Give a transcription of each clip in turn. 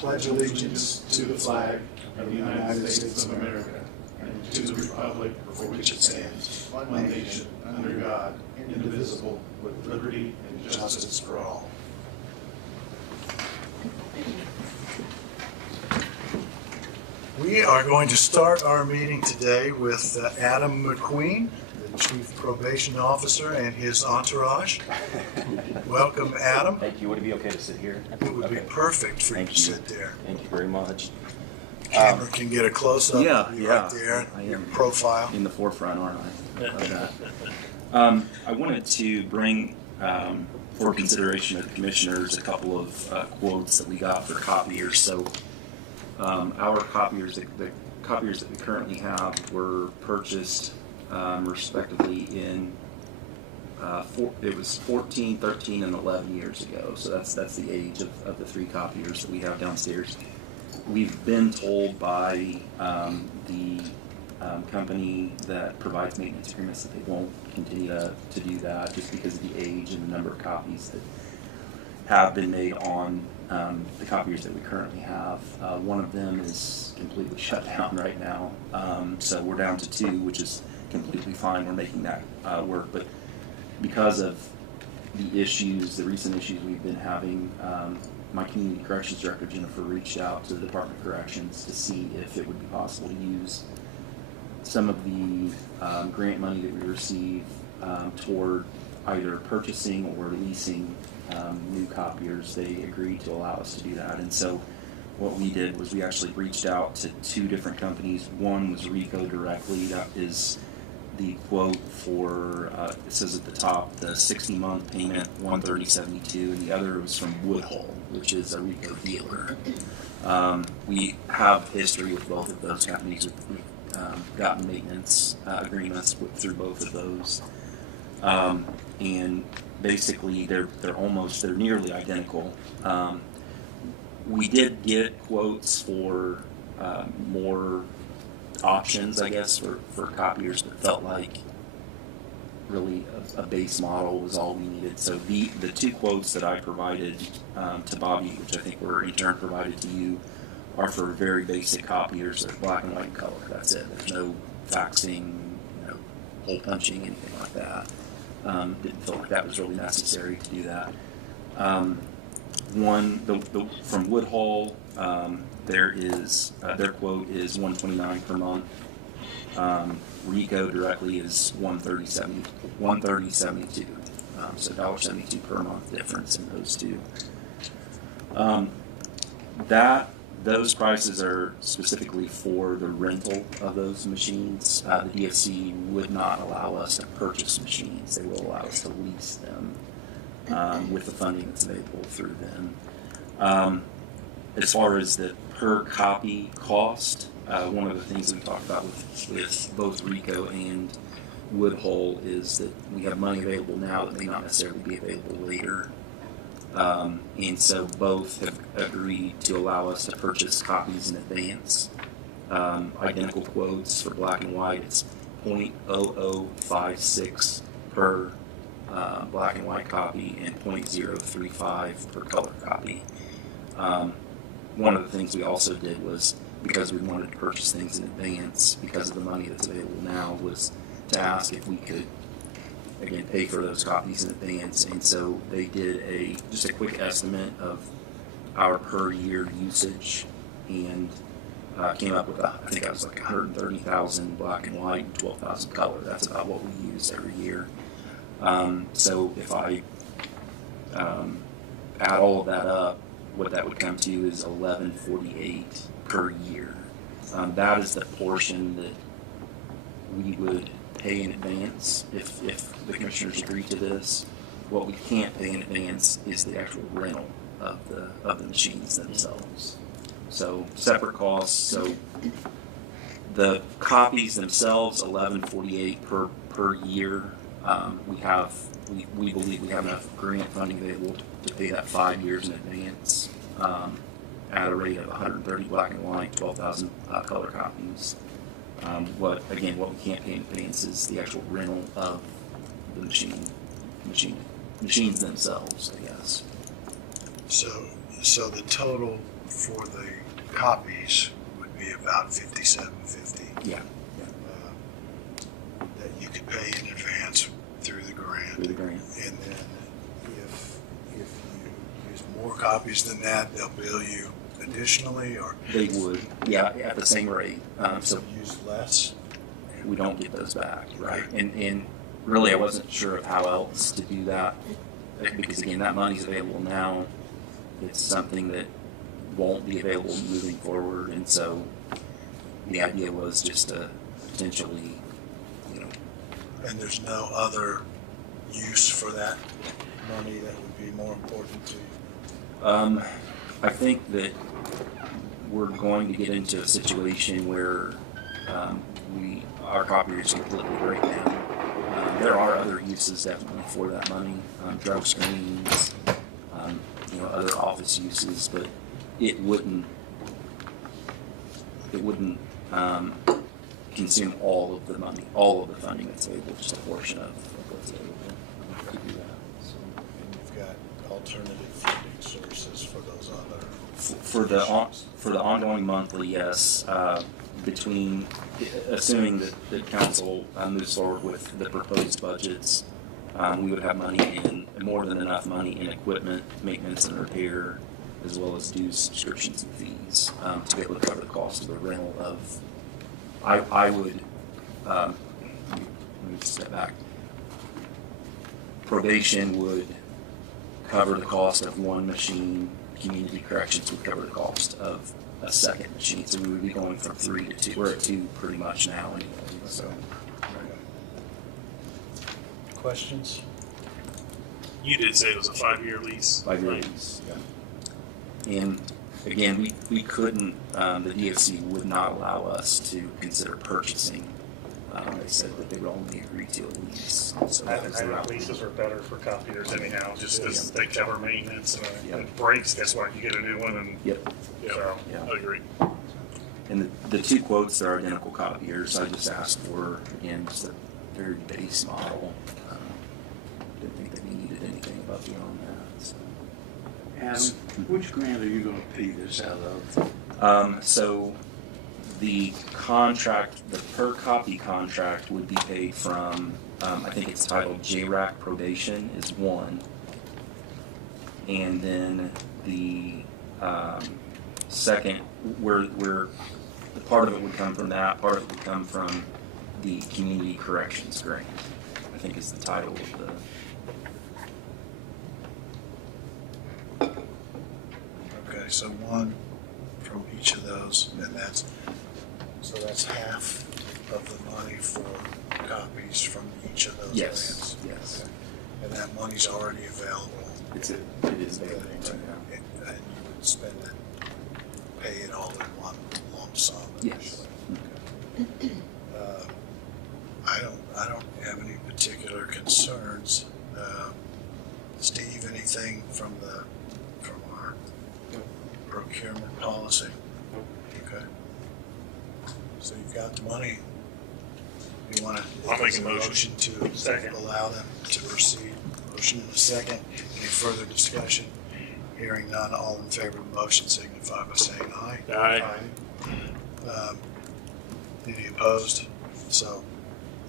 pledge allegiance to the flag of the United States of America and to the republic for which it stands, one nation, under God, indivisible, with liberty and justice for all. We are going to start our meeting today with Adam McQueen, the Chief Probation Officer, and his entourage. Welcome, Adam. Thank you. Would it be okay to sit here? It would be perfect for you Thank to you. sit there. Thank you very much. Camera can get a close-up Yeah, of you yeah. right there, I your am profile. in the forefront, aren't I? Of that. I wanted to bring for consideration of the commissioners a couple of quotes that we got for copiers. So our copiers, the copiers that we currently have, were purchased respectively in it was 14, 13, and 11 years ago. So that's the age of the three copiers that we have downstairs. We've been told by the company that provides maintenance agreements that they won't continue to do that just because of the age and the number of copies that have been made on the copiers that we currently have. One of them is completely shut down right now, so we're down to two, which is completely fine. We're making that work, but because of the recent issues we've been having, my community corrections director, Jennifer, reached out to the Department of Corrections to see if it would be possible to use some of the grant money that we receive toward either purchasing or leasing new copiers. They agreed to allow us to do that. And so what we did was we actually reached out to two different companies. One was Rico directly. That is the quote for, it says at the top, the 60-month payment, $130.72, and the other was from Woodhull, which is a Rico dealer. We have history with both of those companies. We've gotten maintenance agreements through both of those, and basically they're nearly identical. We did get quotes for more options, I guess, for copiers, but felt like really a base model was all we needed. So the two quotes that I provided to Bobby, which I think were in turn provided to you, are for very basic copiers. They're black and white and color. That's it. There's no faxing, hole punching, anything like that. Didn't feel like that was really necessary to do that. From Woodhull, their quote is $129 per month. Rico directly is $130.72. So $1.72 per month difference in those two. Those prices are specifically for the rental of those machines. The DFC would not allow us to purchase machines. They will allow us to lease them with the funding that's available through them. As far as the per copy cost, one of the things we talked about with both Rico and Woodhull is that we have money available now that may not necessarily be available later. And so both have agreed to allow us to purchase copies in advance. Identical quotes for black and white, it's .0056 per black and white copy and .035 per color copy. One of the things we also did was, because we wanted to purchase things in advance, because of the money that's available now, was to ask if we could, again, pay for those copies in advance. And so they did just a quick estimate of our per year usage and came up with, I think that was like 130,000 black and white and 12,000 color. That's about what we use every year. So if I add all of that up, what that would come to is $11.48 per year. That is the portion that we would pay in advance if the commissioners agree to this. What we can't pay in advance is the actual rental of the machines themselves. So separate costs. So the copies themselves, $11.48 per year. We believe we have enough grant funding available to pay that 5 years in advance at a rate of 130 black and white, 12,000 color copies. What we can't pay in advance is the actual rental of the machines themselves, I guess. So the total for the copies would be about $57.50. Yeah. That you could pay in advance through the grant. Through the grant. And then if you use more copies than that, they'll bill you additionally, or They would, yeah, at the same rate. So use less. we don't get those back, right? And really, I wasn't sure of how else to do that because again, that money's available now. It's something that won't be available moving forward, and so the idea was just to potentially, And there's no other use for that money that would be more important to you? I think that we're going to get into a situation where our copier is completely break down. There are other uses definitely for that money, drug screens, other office uses, but it wouldn't consume all of the money, all of the funding that's available, just a portion of what's available to do that. So, And you've got alternative funding sources for those other. for the ongoing monthly, yes. Between assuming that council moves forward with the proposed budgets, we would have money in more than enough money in equipment maintenance and repair, as well as dues, subscriptions, and fees to be able to cover the cost of the rental of. I would. Let me step back. Probation would cover the cost of one machine. Community corrections would cover the cost of a second machine. So we would be going from 3 to 2. We're at 2 pretty much now anyway. So. Questions? You did say it was a 5-year lease. 5-year lease. Yeah. And again, we couldn't. The DFC would not allow us to consider purchasing. They said that they would only agree to a lease. So I that was the think route. leases are better for copiers anyhow, just because they cover maintenance and Yeah. it breaks, guess what, you get a new one and, Yep. so. Yeah. I agree. And the 2 quotes are identical copiers. I just asked for, again, just a very base model. Didn't think that we needed anything above beyond that. So. Adam, which grant are you gonna pay this out of? So the contract, the per copy contract would be paid from, I think it's titled JRAC probation is one. And then the second, where the part of it would come from that, part of it would come from the community corrections grant, I think is the title of the. Okay, so one from each of those, and that's half of the money for copies from each of those Yes, grants. yes. Okay. And that money's already available. It is available right now. And you would spend it, pay it all in one lump sum. Yes. Okay. I don't have any particular concerns. Steve, anything from our procurement policy? Okay. So you've got the money. You want to? I'll make a motion. To Second. allow them to proceed. Motion and a second. Any further discussion? Hearing none, all in favor of the motion signify by saying aye. Aye. Any opposed? So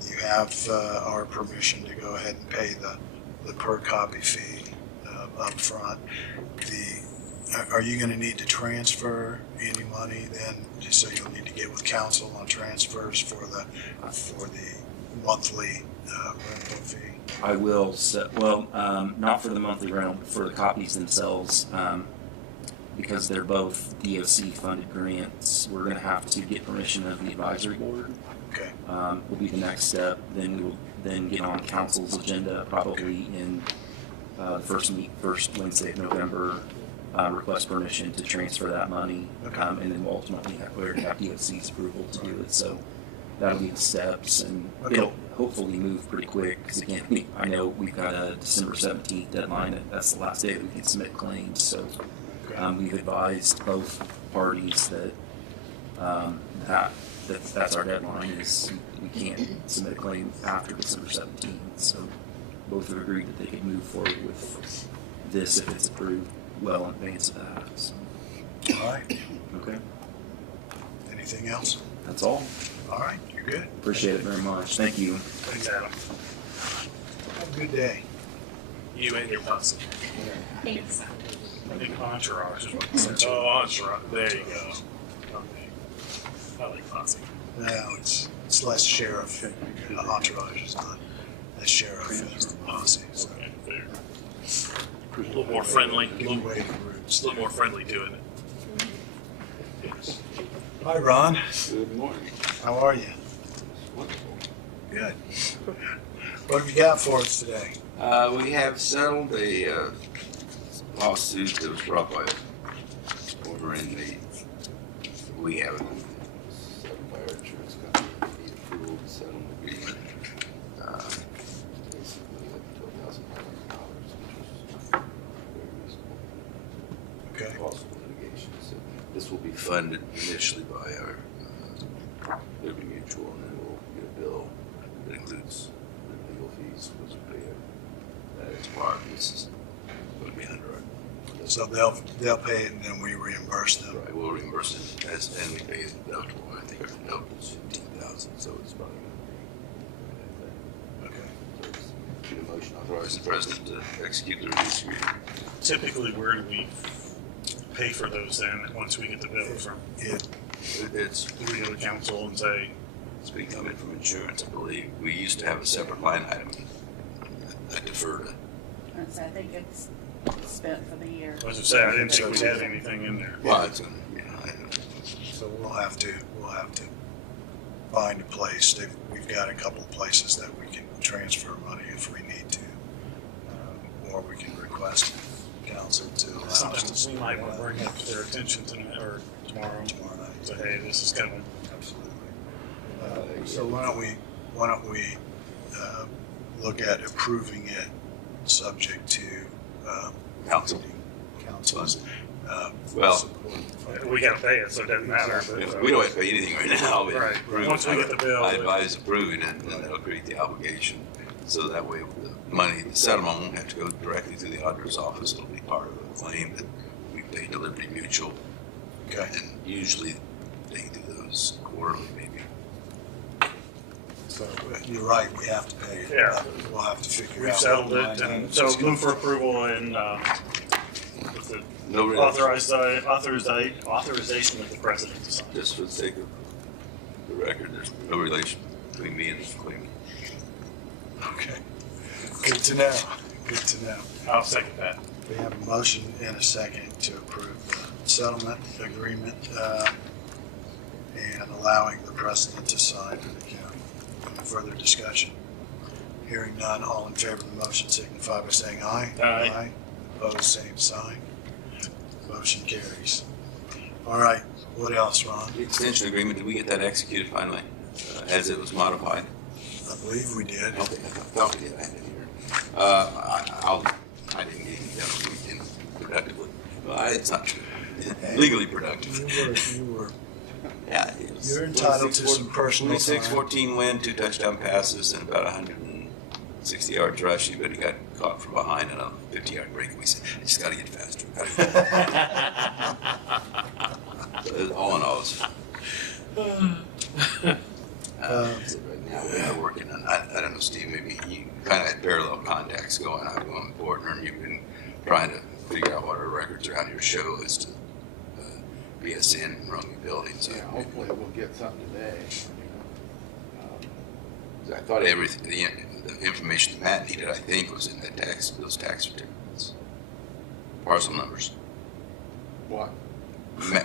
you have our permission to go ahead and pay the per copy fee up front. Are you going to need to transfer any money then? So you'll need to get with council on transfers for the monthly rental fee. I will set, not for the monthly rental, but for the copies themselves, because they're both DOC funded grants, we're going to have to get permission of the advisory board. Okay. Will be the next step. Then we will then get on council's agenda probably in the first Wednesday of November. Request permission to transfer that money, Okay. and then we'll ultimately have DOC's approval to do it. So that'll be the steps, and Okay. it'll hopefully move pretty quick. Because again, I know we've got a December 17th deadline. That's the last day that we can submit claims. So Okay. we've advised both parties that that's our deadline. Is we can't submit a claim after December 17th. So both have agreed that they can move forward with this if it's approved well in advance of that. So. All right. Okay, Anything else? that's all. All right, you're good. Appreciate it very much. Thank you. Thanks, Adam. Have a good day. You and your posse. Thanks. I think entourage is what it says. Oh, entourage. There you go. Okay. I like posse. No, it's less sheriff. Entourage is not as sheriff as posse. So Okay, fair. A little more friendly. A give little, away the roots. a little more friendly doing it. Hi, Ron. Good morning. How are you? Wonderful. Good. What have you got for us today? We have settled a lawsuit that was brought by over in we have a settled by our insurance company, the approval of the settlement agreement. Basically, $12,500, which is very reasonable. Okay. Cost of litigation. So this will be funded initially by our Liberty Mutual, and then we'll get a bill that includes the legal fees, which will pay that as part. This is going to be under our. So they'll pay it and then we reimburse them. Right, we'll reimburse it and we pay the deductible. I think our deductible is $15,000, so it's probably going to be. Okay. So it's get a motion authorizing the president to execute the release agreement. Typically, where do we pay for those then, once we get the bill from? It's Do we go to council and say, speaking of it from insurance, I believe we used to have a separate line item. I defer to. I think it's spent for the year. I was gonna say, I didn't think we had anything in there. Well, it's So we'll have to find a place. We've got a couple of places that we can transfer money if we need to, or we can request council to allow us Something to we might want to bring up to their attention tonight or tomorrow. tomorrow night. Say, hey, this is coming. Absolutely. So why don't we look at approving it subject to Council. council's Well, support. We gotta pay it, so it doesn't matter. But, we don't have to pay anything right now. but Right. approve Once we it. get the bill, I then- advise approving it, and then that'll create the obligation. So that way, the money, the settlement won't have to go directly to the auditor's office. It'll be part of a claim that we pay to Liberty Mutual. Okay. And usually they do those quarterly, maybe. So you're right, we have to pay it. Yeah. We'll have to figure out. we've settled what it, line and item so it's gonna move for be. approval and, with the No reduction. authorization of the president to sign. Just for the sake of the record, there's no relation between me and the claimant. Okay. Good to know. Good to know. I'll second that. We have a motion and a second to approve the settlement agreement and allowing the president to sign for the county. Any further discussion? Hearing none, all in favor of the motion signify by saying aye. Aye. Opposed, same sign. Motion carries. All right, what else, Ron? The extension agreement, did we get that executed finally, as it was modified? I believe we did. Okay, I thought we did, I had it here. I didn't get it done productively. Well, it's not true. Legally productive. You were, Yeah, it was. you're entitled to some personal time. 26-14 win, 2 touchdown passes, and about 160 yards rushing, but he got caught from behind on a 50-yard break. We said, I just got to get faster. So, all in all, it's, right now we are working on, I don't know, Steve, maybe you kind of had parallel contacts going on with Portner, and you've been trying to figure out what our records around here show as to BSN and roaming buildings. Yeah, hopefully we'll get something today. I thought everything, the information that Matt needed, I think, was in that those tax certificates. Parcel numbers. What?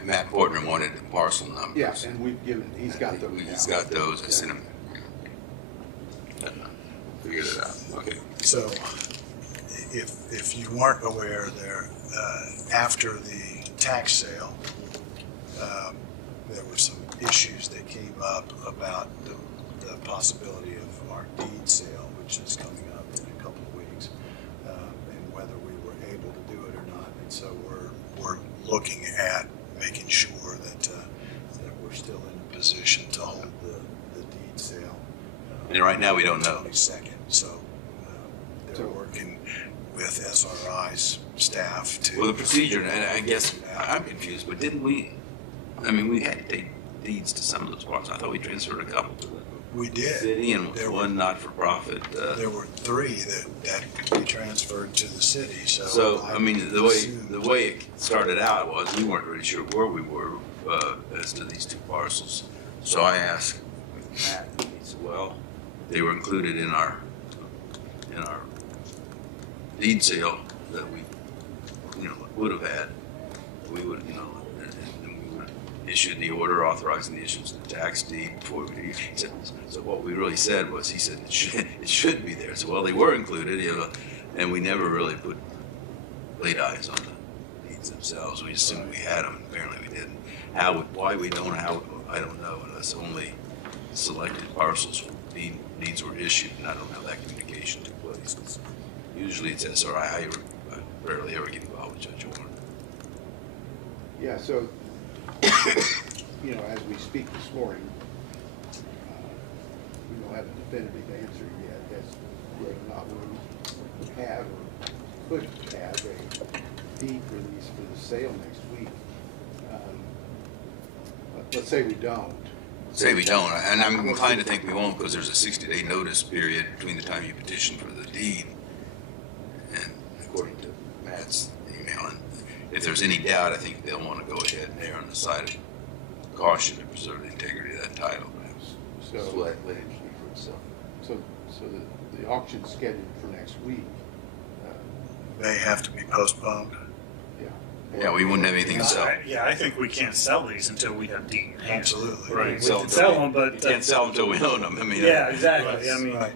Matt Portner wanted the parcel numbers. Yes, and we've given, he's got those now. He's got those, I sent him. Figured it out, okay. So, if you weren't aware there, after the tax sale, there were some issues that came up about the possibility of our deed sale, which is coming up in a couple of weeks, and whether we were able to do it or not. And so we're looking at making sure that we're still in a position to hold the deed sale. And right now we don't know. 22nd. So they're working with SRI's staff to. Well, the procedure, and I guess I'm confused, but didn't we, I mean, we had to take deeds to some of those parcels. I thought we transferred a couple to the We did. city and There one were- not-for-profit. There were 3 that could be transferred to the city, so. So, I mean, the assumed- way it started out was we weren't really sure where we were as to these 2 parcels. So I asked Matt, and he said, well, they were included in our deed sale that we, would have had. We would, and we would issue the order authorizing the issuance of the tax deed before we. So what we really said was, he said it should be there. So well, they were included, and we never really laid eyes on the deeds themselves. We assumed we had them. Apparently we didn't. Why we don't, I don't know. Unless only selected parcels deeds were issued, and I don't know how that communication took place. Usually it's SRI. I rarely ever get involved with Judge Warren. Yeah, so, as we speak this morning, we don't have a definitive answer yet as to whether or not we have or could have a deed release for the sale next week. Let's say we don't. Say we don't, and I'm inclined to think we won't, because there's a 60-day notice period between the time you petition for the deed and according to Matt's email. And if there's any doubt, I think they'll want to go ahead and err on the side of caution to preserve the integrity of that title. So, Let it speak for itself. so the auction's scheduled for next week. May have to be postponed. Yeah, we wouldn't have anything to sell. I think we can't sell these until we have deed in hand. Absolutely. Right, we Sell can them sell till- them, but. You can't sell them until we own them. I mean, Yeah, exactly, I mean, Right.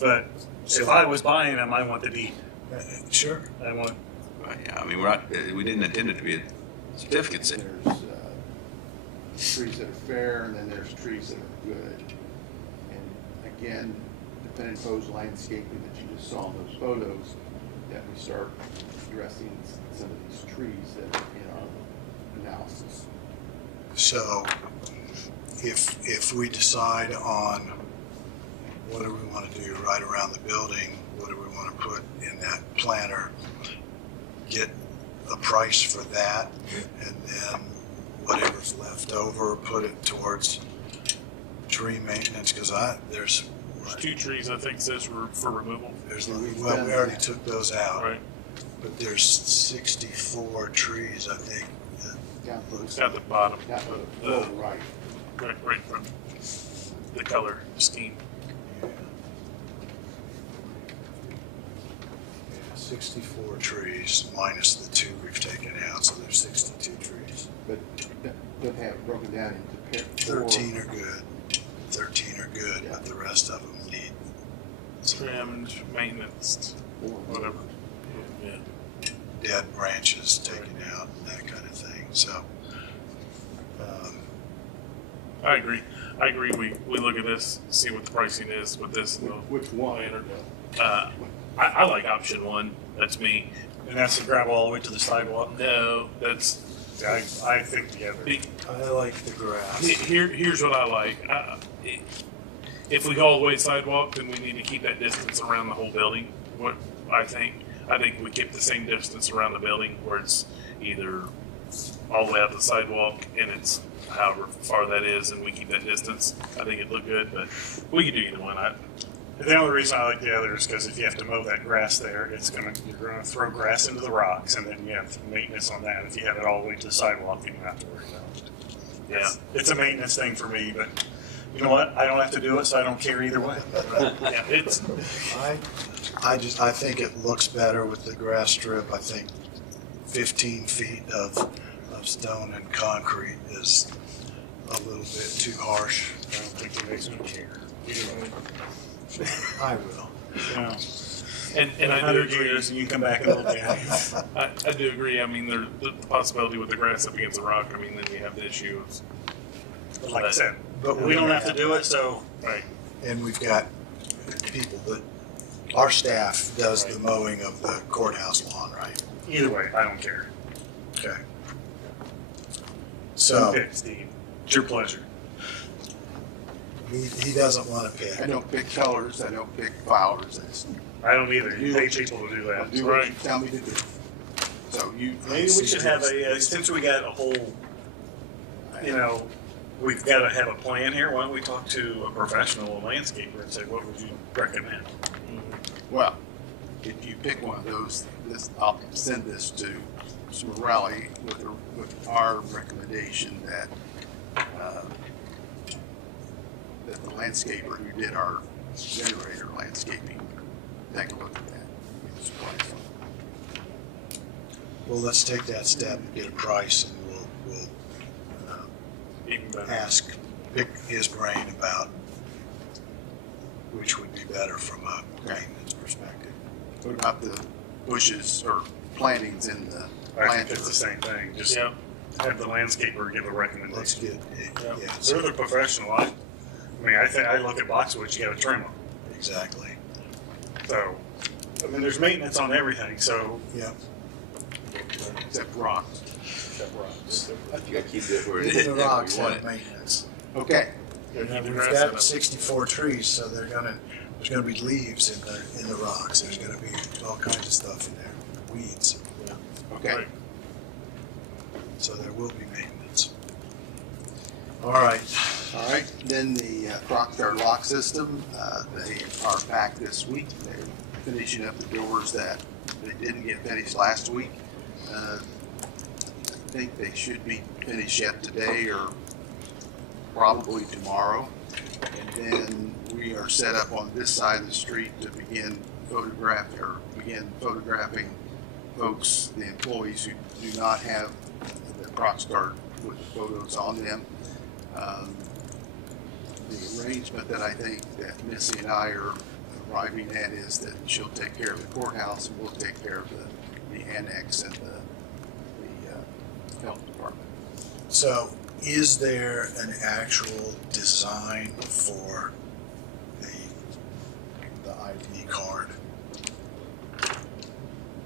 but if I was buying them, I want the deed. Sure. I want, right, yeah, I mean, we didn't intend it to be a certificate sale. There's trees that are fair, and then there's trees that are good. And again, depending on proposed landscaping that you just saw in those photos, that we start addressing some of these trees that are in our analysis. So if we decide on what do we want to do right around the building, what do we want to put in that planner, get a price for that, and then whatever's left over, put it towards tree maintenance, because there's 2 trees, I think, says for removal. well, we already took those out, Right. but there's 64 trees, I think. Down for It's at the bottom, down for the the- full right. right from the color scheme. Yeah, 64 trees minus the 2 we've taken out, so there's 62 trees. But don't have it broken down into 13 are good. 13 are good, but the rest of them need some Trimmed, maintenance, whatever. Yeah. dead branches taken out and that kind of thing. So, I agree. We look at this, see what the pricing is with this. And Which one? I like option 1. That's me. and that's the gravel all the way to the sidewalk. No, that's I think together. I like the grass. here's what I like. If we go all the way sidewalk, then we need to keep that distance around the whole building. What I think we keep the same distance around the building, where it's either all the way out the sidewalk and it's however far that is, and we keep that distance. I think it'd look good, but we could do either one. The only reason I like the other is because if you have to mow that grass there, you're gonna throw grass into the rocks, and then you have maintenance on that. If you have it all the way to the sidewalk, you don't have to worry about it. Yeah. It's a maintenance thing for me, but you know what? I don't have to do it, so I don't care either way. Yeah, it's I think it looks better with the grass strip. I think 15 feet of stone and concrete is a little bit too harsh. I don't think the makes them care. I will. Yeah. and I do 100 agree. years, and you come back and look at it. I do agree. I mean, the possibility with the grass up against the rock. I mean, then you have the issue of Like I said, But we don't have to do it, so right. And we've got people that, our staff does the mowing of the courthouse lawn, right? either way, I don't care. Okay. You So, pick, Steve. It's your pleasure. he doesn't want to pick. I don't pick colors, I don't pick flowers, I don't either. You pay people to do I'll that. do what you Right. tell me to do. So you. Maybe we should have since we got a whole, we've got to have a plan here. Why don't we talk to a professional landscaper and say, what would you recommend? Well, if you pick one of those, I'll send this to Morelli with our recommendation that that the landscaper who did our generator landscaping take a look at that. Well, let's take that step and get a price, and we'll Even better. pick his brain about which would be better from a maintenance perspective. What about the bushes or plantings in the I think planter? it's the same thing. Just have the landscaper give a recommendation. Let's get, yeah, They're the professional. I look at boxwoods, you got to trim them. exactly. So, there's maintenance on everything. So, Yeah. Except rocks. I think I keep it where it is. Even the yeah, rocks we want have it. maintenance. Okay, We've keep the grass got in 64 trees, so there's gonna be leaves in the rocks. There's gonna be all kinds of stuff in there, weeds. okay. So there will be maintenance. All right. All right, then the Crockguard lock system, they are back this week. They're finishing up the doors that they didn't get finished last week. I think they should be finished yet today or probably tomorrow. And then we are set up on this side of the street to begin photographing folks, the employees who do not have the Crockguard with the photos on them. The arrangement that I think that Missy and I are arriving at is that she'll take care of the courthouse and we'll take care of the annex and the health department. So is there an actual design for the ID card?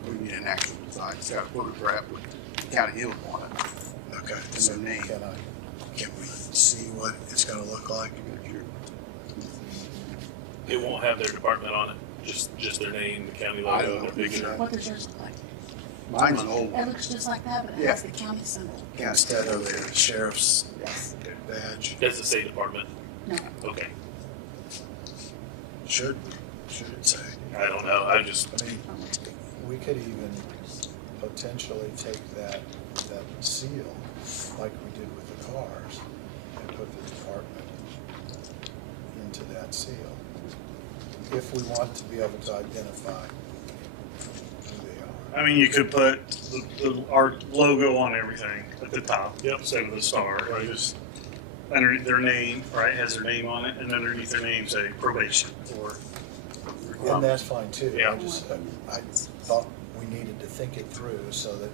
We need an actual design. It's got a photograph with County Hill on it. Okay. And So their name. can we see what it's gonna look like? It won't have their department on it, just their name, the county I logo, don't their know. picture. What does yours look like? Mine's an old It one. looks just like that, but it Yeah. has the county symbol. County. Instead of the sheriff's Yes. badge? That's the state department. No. Okay. Should it say? I don't know. I I mean, We could even potentially take that seal, like we did with the cars, and put the department into that seal. If we want to be able to identify who they are. you could put our logo on everything at the top. Yep. Instead of the star, right? Just underneath their name, right? Has their name on it, and underneath their name say probation or. And that's fine too. Yeah. I thought we needed to think it through so that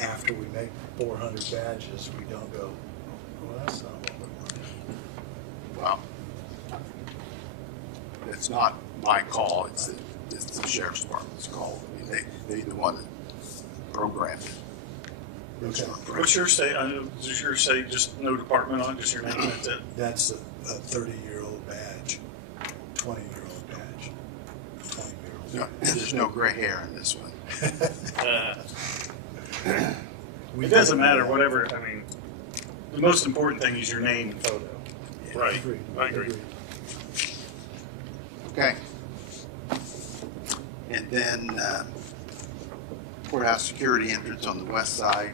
after we make 400 badges, we don't go, well, that's not what we want. Well, it's not my call. It's the sheriff's department's call. I mean, they're the one that programmed it. Okay. What's yours say? Does yours say just no department on it, just your name? That's it. That's a 30-year-old badge, 20-year-old badge, 20-year-old. No, there's no gray hair in this one. It doesn't matter, whatever. The most important thing is your name and photo. right. Agreed. I agree. Okay. And then courthouse security entrance on the west side.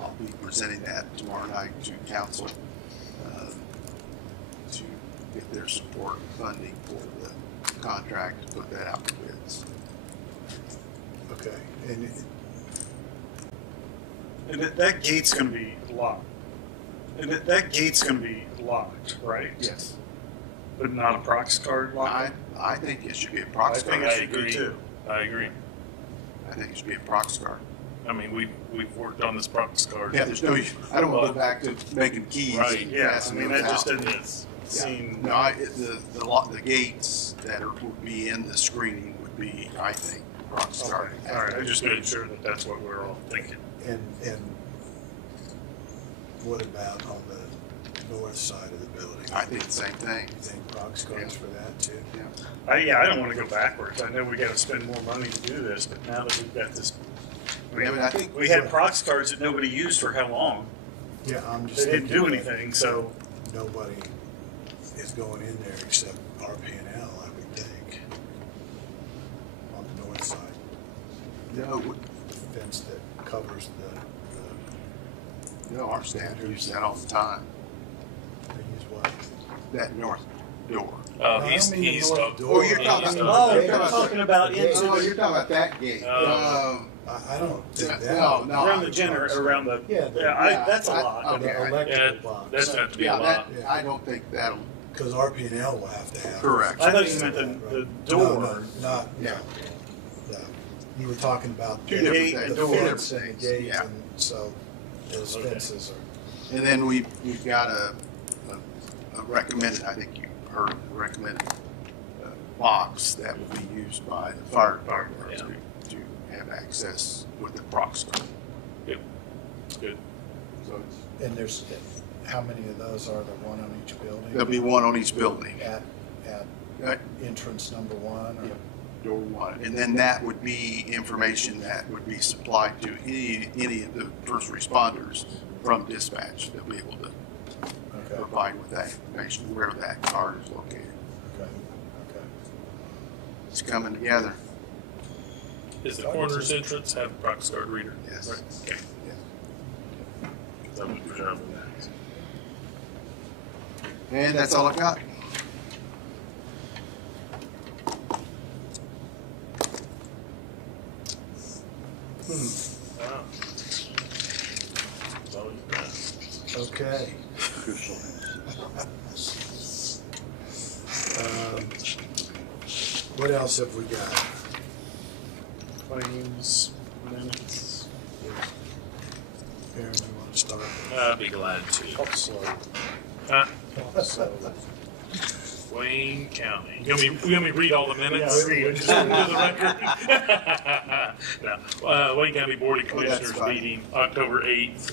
I'll be presenting that tomorrow night to council to get their support and funding for the contract to put that out for bids. Okay, and And that gate's going to be locked. And that gate's going to be locked, right? Yes. But not a prox card lock? I think it should be a I prox think card. it should be agree. too. I agree. I think it should be a prox card. We've worked on this prox card. Yeah, there's no, I don't want to go back to making keys. Right, and Yeah, passing that those just out. didn't Yeah. seem. No, the gates that would be in the screening would be, I think, prox Okay. card. All right, I just made sure that that's what we're all thinking. and what about on the north side of the building? I think the same thing. You think prox cards for that too? Yeah. I don't want to go backwards. I know we got to spend more money to do this, but now that we've got this I mean, I think We had prox cards that nobody used for how long? Yeah, I'm just They didn't thinking do that anything, so. nobody is going in there except RP&L, I would think, on the north side. no, The fence that covers no, our staff use that all the time. they use what? That north door. Oh, No, I he's don't mean the he's north talking. Oh, you're door. talking I mean about- the Oh, gate. you're talking about The gate. into Oh, the, you're talking about that gate. Oh. I don't think that. No, no. around the generator, around the, Yeah, that's a I- lot. The okay. electrical Yeah, box. that's going to have to be Yeah, a that, lot. Yeah. I don't think that'll, Because RP&L will have to have. Correct. I thought you meant the door. No, not, Yeah. no. You were talking about Two the different gate, things. the Two fence different and the things, gate, yeah. and so those Okay. fences are. and then we've got a recommended, I think you heard, recommended box that will be used by the fire department to have access with the prox card. Good. So it's, And there's, how many of those are there, one on each building? there'll be one on each building. At Right. entrance number one, or? Yep. Door one, and then that would be information that would be supplied to any of the first responders from dispatch. They'll be able to Okay, provide with that information where that card is located. okay, okay. It's coming together. Is the coroner's entrance have a prox card reader? Yes. Right. Okay. Yeah. That would be sure. And that's all I got. Wow. That's always bad. Okay. What else have we got? Claims, minutes. Aaron, you want to start? I'd be glad to. Talk slow. Huh? Talk slow. Wayne County. You want me to read all the minutes? Yeah, read it. Just for the record. No. Wayne County Board of Oh, that's Commissioners fine. meeting, October 8th,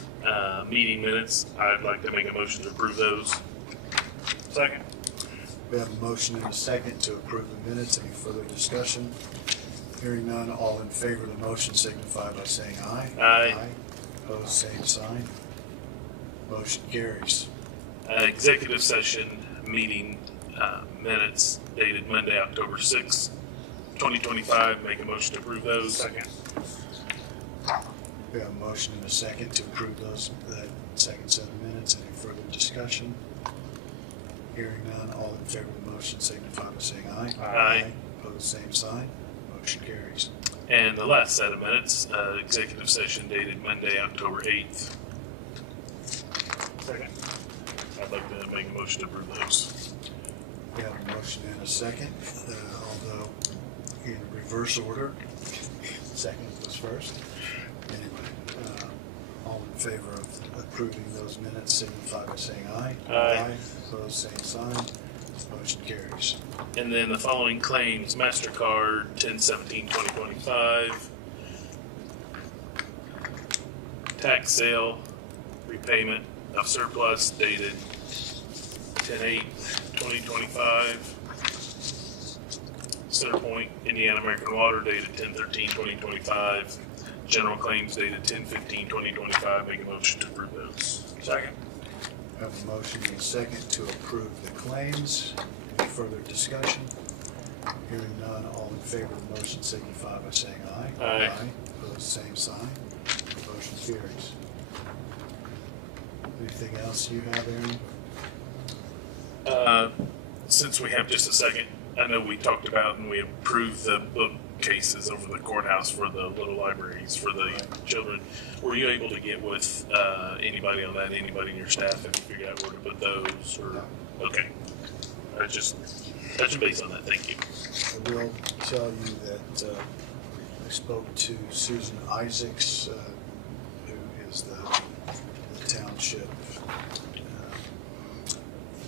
meeting minutes. I'd like to make a motion to approve those. Second. We have a motion and a second to approve the minutes. Any further discussion? Hearing none, all in favor of the motion signify by saying aye. Aye. Opposed, same sign. Motion carries. Executive session meeting minutes dated Monday, October 6th, 2025. Make a motion to approve those. Second. We have a motion and a second to approve that second set of minutes. Any further discussion? Hearing none, all in favor of the motion signify by saying aye. Aye. Opposed, same sign. Motion carries. And the last set of minutes, executive session dated Monday, October 8th. Second. I'd like to make a motion to approve those. We have a motion and a second, although in reverse order. Second was first. Anyway, all in favor of approving those minutes signify by saying aye. Aye. Opposed, same sign. Motion carries. And then the following claims, MasterCard 10/17/2025, tax sale, repayment of surplus dated 10/8/2025, Centerpoint, Indiana American Water dated 10/13/2025, general claims dated 10/15/2025. Make a motion to approve those. Second. We have a motion and a second to approve the claims. Any further discussion? Hearing none, all in favor of the motion signify by saying aye. Aye. Opposed, same sign. Motion carries. Anything else you have, Aaron? Since we have just a second, I know we talked about and we approved the bookcases over the courthouse for the little libraries for the children. Were you able to get with anybody on that? Anybody in your staff? Have you figured out where to put those? Or No. okay, I just touching base on that. Thank you. I will tell you that I spoke to Susan Isaacs, who is the township.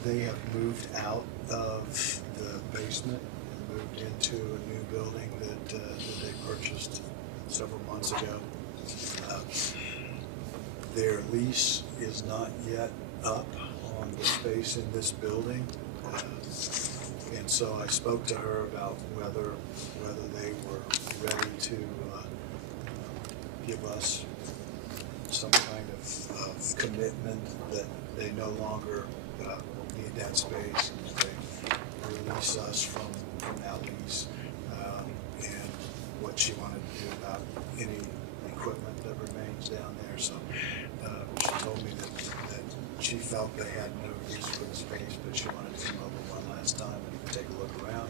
They have moved out of the basement and moved into a new building that they purchased several months ago. Their lease is not yet up on the space in this building. And so I spoke to her about whether they were ready to give us some kind of commitment that they no longer need that space, and they release us from that lease, and what she wanted to do about any equipment that remains down there. So she told me that she felt they had no use for the space, but she wanted to come over one last time and take a look around.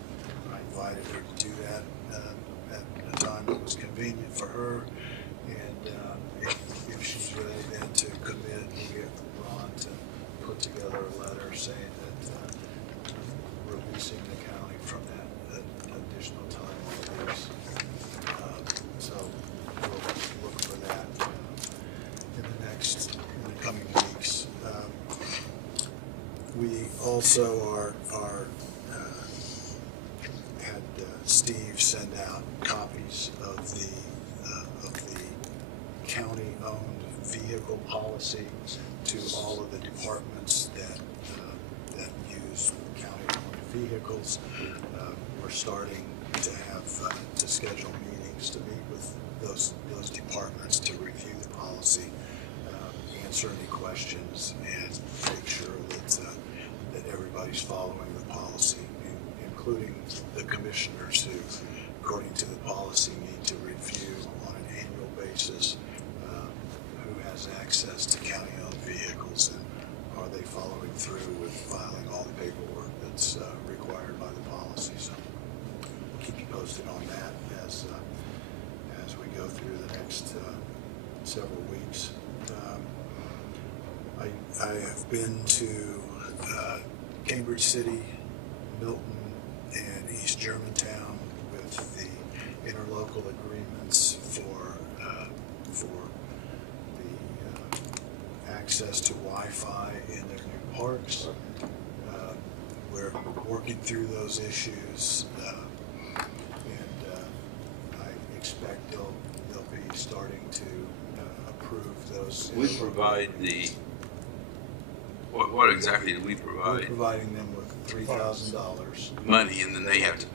I invited her to do that at a time that was convenient for her, and if she's ready then to commit, we'll get Ron to put together a letter saying that releasing the county from that additional time on lease. So we'll look for that in the coming weeks. We also had Steve send out copies of the county-owned vehicle policy to all of the departments that use county-owned vehicles. We're starting to have to schedule meetings to meet with those departments to review the policy, answer any questions, and make sure that everybody's following the policy, including the commissioners who, according to the policy, need to review on an annual basis who has access to county-owned vehicles and are they following through with filing all the paperwork that's required by the policy. So we'll keep you posted on that as we go through the next several weeks. I have been to Cambridge City, Milton, and East Germantown with the interlocal agreements for the access to Wi-Fi in their new parks. We're working through those issues, and I expect they'll be starting to approve those. We provide what exactly do we We're provide? providing them with $3,000. Money, and then they have to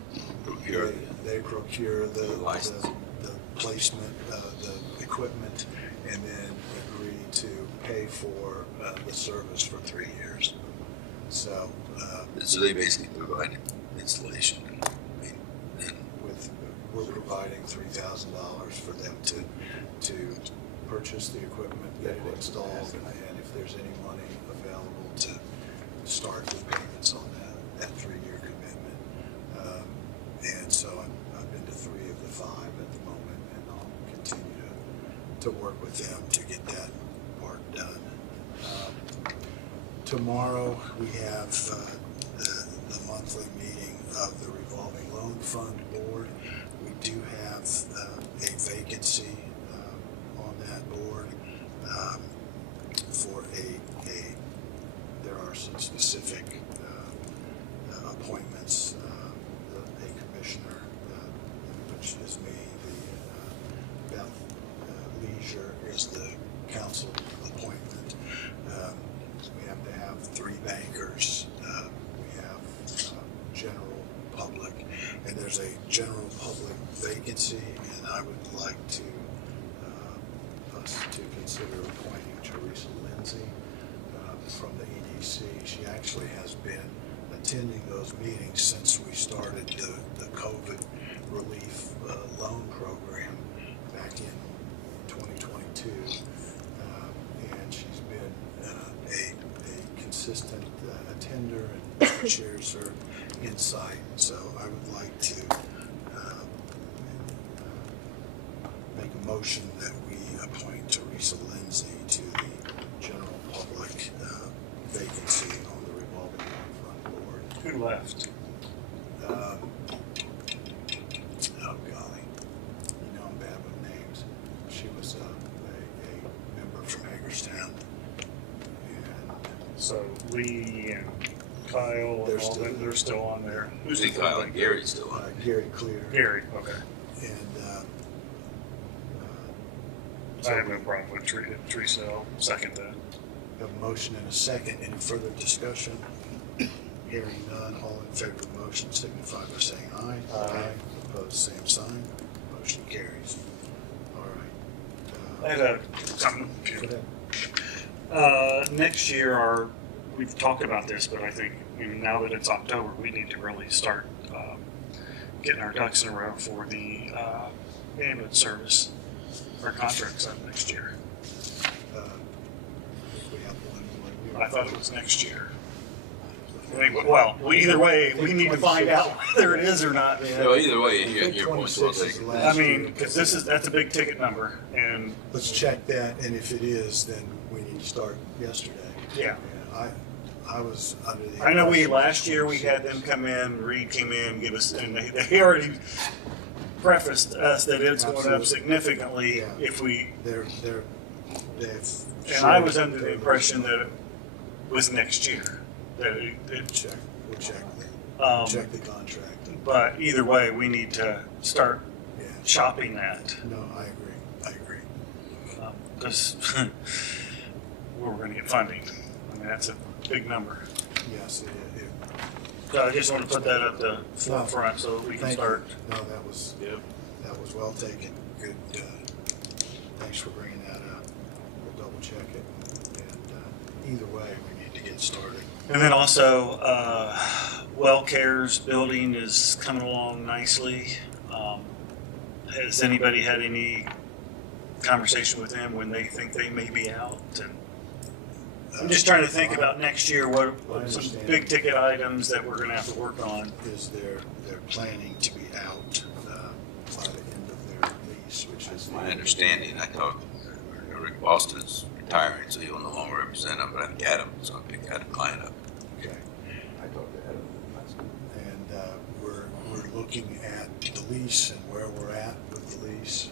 procure. They procure the License. the placement, the equipment, and then agree to pay for the service for 3 years. So So they basically provide installation and we're providing $3,000 for them to purchase the equipment, get it installed, and if there's any money available to start the payments on that 3-year commitment. And so I've been to 3 of the 5 at the moment, and I'll continue to work with them to get that part done. Tomorrow we have the monthly meeting of the revolving loan fund board. We do have a vacancy on that board for there are some specific appointments. A commissioner, which is me, Beth Leisure is the council appointment. We have to have 3 bankers. We have general public, and there's a general public vacancy, and I would like us to consider appointing Teresa Lindsay from the EDC. She actually has been attending those meetings since we started the COVID relief loan program back in 2022, and she's been a consistent attender and shares her insight. So I would like to make a motion that we appoint Teresa Lindsay to the general public vacancy on the revolving loan fund board. Who left? Oh golly, I'm bad with names. She was a member from Hagerstown, and So Lee and Kyle They're and all still- that, they're still on there. usually Kyle and Gary's still on. Gary Clear. Gary, okay. And I have no problem with Teresa, I'll second that. have a motion and a second. Any further discussion? Hearing none, all in favor of the motion signify by saying aye. Aye. Opposed, same sign. Motion carries. All right. I had something. Go ahead. Next year, we've talked about this, but I think now that it's October, we need to really start getting our ducks in a row for the ambulance service. Our contract's up next year. I think we have one. I thought it was next year. Anyway, well, either way, we need to find out whether it is or not. Man. No, either way, I you think got your points well 26 is taken. the I last mean, year. because that's a big ticket number, and Let's check that, and if it is, then we need to start yesterday. yeah. Yeah, I was under the. I know impression- last year we had them come in, Reed came in, give us, and they already prefaced us that it's going up Absolutely. significantly Yeah. if we, They've. and I was under the impression that it was next year, that We'll check um, the contract. but either way, we need to start Yeah, shopping that, no, I agree. because we're gonna get funding. I mean, that's a big number. Yes, it. So I just want to put that at the forefront so that we can Thank you. start. No, that was well taken. Good, thanks for bringing that up. We'll double check it. And either way, we need to get started. And then also, Well Care's building is coming along nicely. Has anybody had any conversation with them when they think they may be out? And I'm just trying to think about next year, what some big ticket items that we're going to have to work on. Is they're planning to be out by the end of their lease, which is. That's my understanding. I thought Rick Boston's retiring, so he'll no longer represent him, but I think Adam's going to pick that client up. Okay. I talked to Adam last week. And we're looking at the lease and where we're at with the lease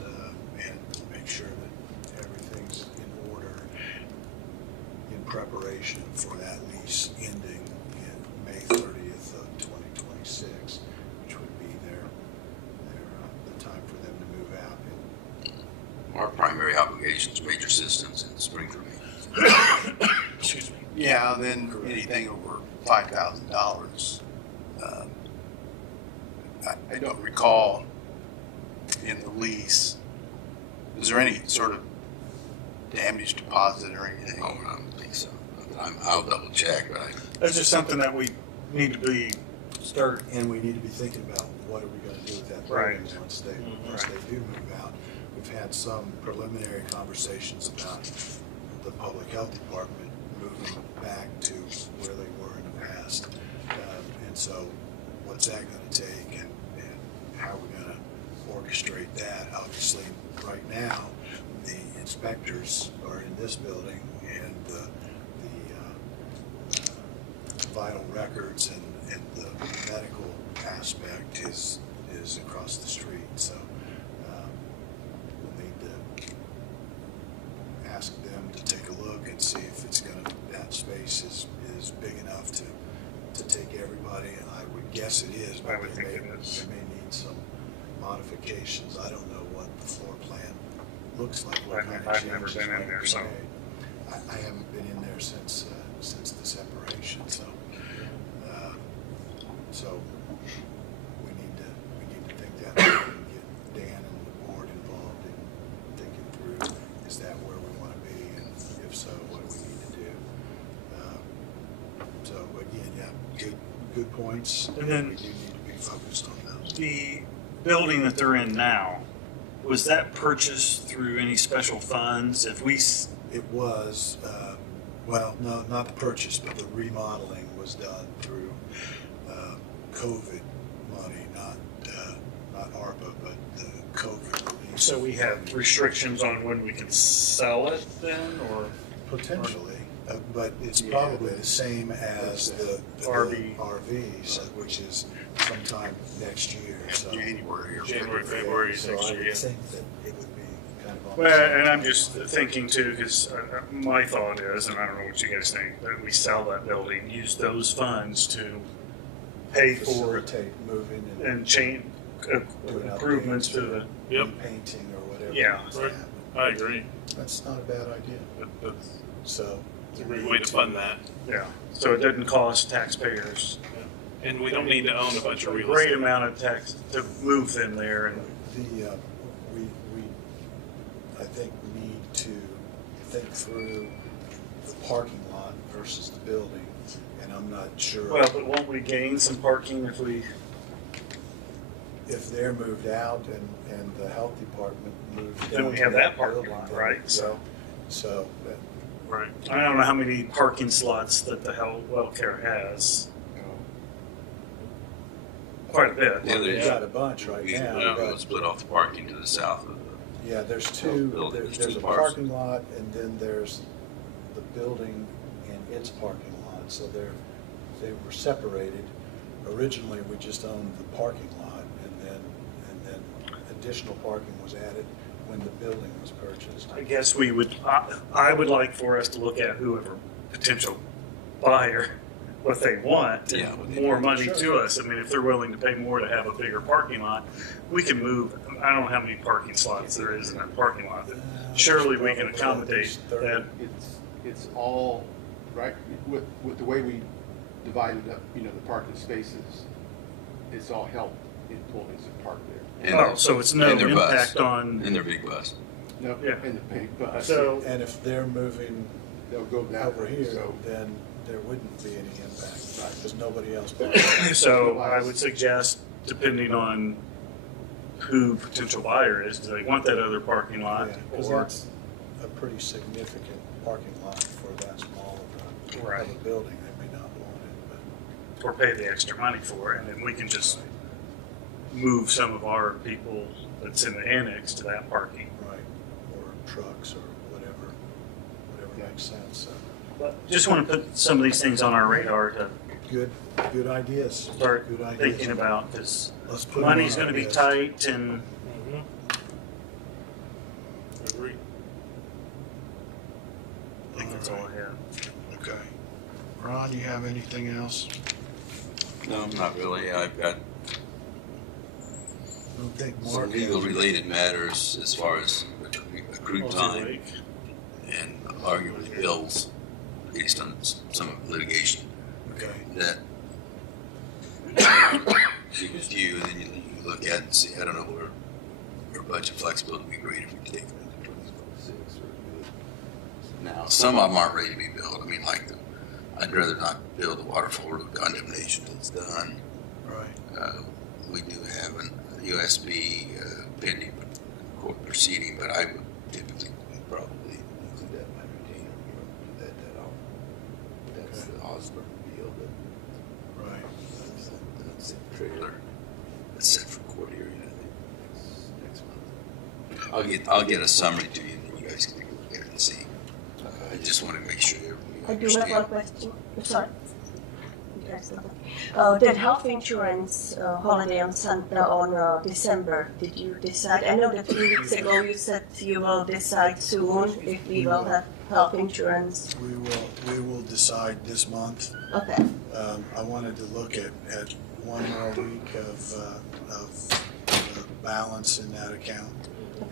and make sure that everything's in order in preparation for that lease ending in May 30th of 2026, which would be the time for them to move out. Our primary obligation is major systems and Springfield. Excuse me. Yeah, then anything over $5,000. I don't recall in the lease, is there any sort of damage deposit or anything? Oh, I don't think so. I'll double check, but That's just something that we need to start. And we need to be thinking about what are we going to do with that Right. building once Right. they do move out. We've had some preliminary conversations about the public health department moving back to where they were in the past. And so what's that going to take and how are we going to orchestrate that? Obviously, right now, the inspectors are in this building and the vital records and the medical aspect is across the street. So we'll need to ask them to take a look and see if it's that space is big enough to take everybody. I would guess it is, but I would think it is. they may need some modifications. I don't know what the floor plan looks like. What kind of I've never changes been in might there, be so. made. I haven't been in there since the separation, so we need to think that through and get Dan and the board involved in thinking through, is that where we want to be, and if so, what do we need to do? So again, yeah, good points. And then- we do need to be focused on those. The building that they're in now, was that purchased through any special funds? If we, It was, well, no, not the purchase, but the remodeling was done through COVID money, not ARPA, but the COVID relief. so we have restrictions on when we can sell it then, or? Potentially, but it's Yeah, probably the same as the RV. RVs, which is sometime next year, so. January or January, February. February So next I year, would yeah. think that it would be kind of on the Well, same and I'm time. just thinking too, because my thought is, and I don't know what you guys think, that we sell that building, use those funds to pay for it Facilitate moving and change improvements to the, Yep. painting or whatever. Yeah. needs to Right. happen. I agree. That's not a bad idea, That's so. a great way to fund that. yeah, so it doesn't cost taxpayers And we don't need to own a bunch of a real great estate. amount of tax to move them there, and We, I think, need to think through the parking lot versus the building, and I'm not sure. Well, but won't we gain some parking if we, If they're moved out and the health department moves. then we into have that building, parking lot, then- right? yeah. So, Right. I don't know how many parking slots that the WellCare has. Quite a bit. Yeah, we've there's- got a bunch right We now, will but, split off the parking to the south of yeah, there's two, building, there's there's two a parts. parking lot, and then there's the building and its parking lot, so they were separated. Originally, we just owned the parking lot, and then additional parking was added when the building was purchased. I guess we would, I would like for us to look at whoever potential buyer, what they want, Yeah, and what they more want. money Sure. to us. I mean, if they're willing to pay more to have a bigger parking lot, we can move. I don't know how many parking slots there is in that parking lot, but surely we can accommodate that. It's all, right, with the way we divided up, the parking spaces, it's all health employees that park there. And Oh, their- so it's no and their bus. impact on, in their big bus. No, Yeah. and the big bus. so, And if they're moving They'll go that over way, here, so. then there wouldn't be any impact, Right. because nobody else parks. so I would suggest, depending on who potential buyer is, do they want that other parking lot? Because Or, that's a pretty significant parking lot for that small of a Right. building. They may not want it, or pay the extra money for it, and then we can just move some of our people that's in the annex to that parking. but, right, or trucks or whatever makes sense. So, But just want to put some of these things on our radar to good ideas. start Good ideas. thinking about, because Let's put them money's on going to our be list. tight, and Agree. I think that's all I have. Okay. Ron, you have anything else? No, not really. I've got I don't think some Mark legal has- related matters as far as accrued Ozzy time Lake. and arguably bills based on some litigation Okay. that you review and then you look at and see, I don't know, where budget flexibility would be great if we could take them into 2026 or now. Some of them aren't ready to be built. I mean, I'd rather not build the waterfall road condemnation till it's done. Right. We do have an USB pending court proceeding, but I would typically probably include that in my retainer. We don't do that often. That's the Osborne deal, but Right. that's the trailer that's set for court hearing, I think, next month. I'll get a summary to you, and then you guys can take a look at it and see. I just want to make sure everybody I do have one understands. question. I'm sorry. Yes, okay. That health insurance holiday on December, did you decide? I know that 3 weeks ago you said you will decide soon if we will have health insurance. We will decide this month. Okay. I wanted to look at one more week of the balance in that account.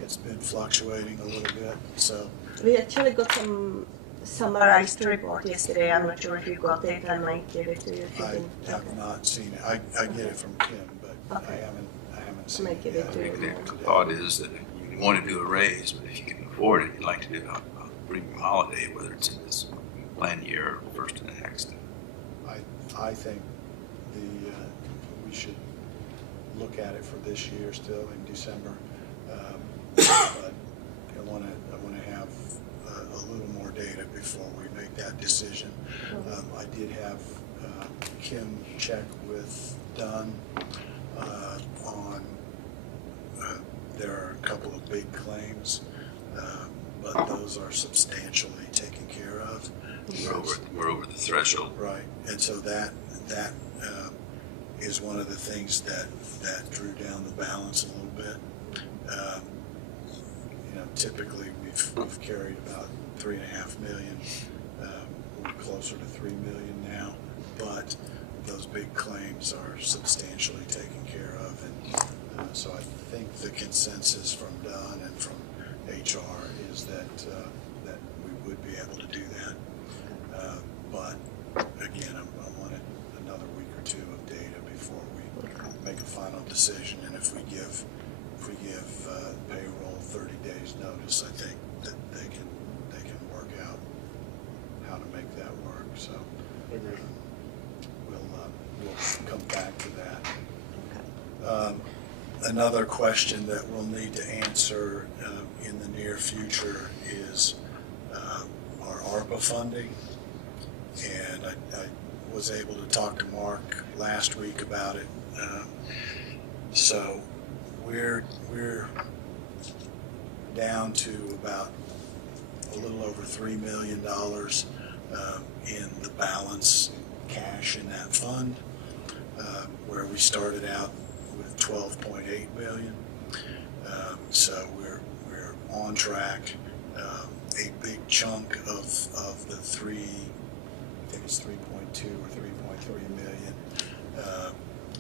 It's been fluctuating a little bit, so We actually got some summarized report yesterday. I'm not sure if you got it. I might give it to you if you I can. have not seen it. I get it from Kim, but I Okay. haven't seen Might it give yet. it I to think you. the thought is that you want to do a raise, but if you can afford it, you'd like to do a premium holiday, whether it's in this plan year or first in the next. I think we should look at it for this year still in December. But I want to have a little more data before we make that decision. I did have Kim check with Dunn on, there are a couple of big claims, but those are substantially taken care of. We're over the threshold. Right, and so that is one of the things that drew down the balance a little bit. Typically we've carried about 3.5 million. We're closer to 3 million now, but those big claims are substantially taken care of, and so I think the consensus from Dunn and from HR is that we would be able to do that. But again, I wanted another week or two of data before we make a final decision. And if we give payroll 30 days notice, I think that they can work out how to make that work. So Agreed. we'll come back to that. Another question that we'll need to answer in the near future is our ARPA funding. And I was able to talk to Mark last week about it. So we're down to about a little over $3 million in the balance cash in that fund, where we started out with 12.8 million. So we're on track. A big chunk of the I think it's 3.2 or 3.3 million,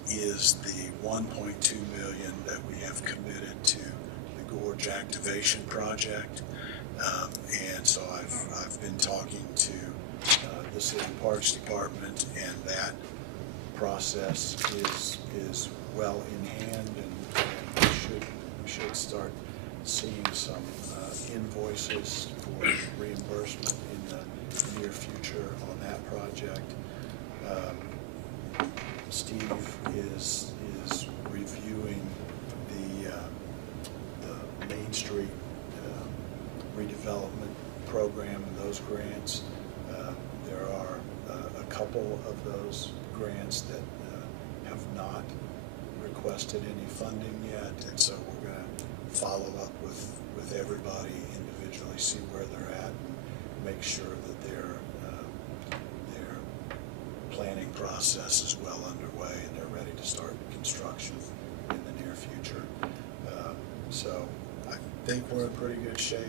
is the 1.2 million that we have committed to the gorge activation project. And so I've been talking to the City Parks Department, and that process is well in hand, and we should start seeing some invoices for reimbursement in the near future on that project. Steve is reviewing the Main Street redevelopment program and those grants. There are a couple of those grants that have not requested any funding yet, and so we're going to follow up with everybody individually, see where they're at, and make sure that their planning process is well underway and they're ready to start construction in the near future. So I think we're in pretty good shape.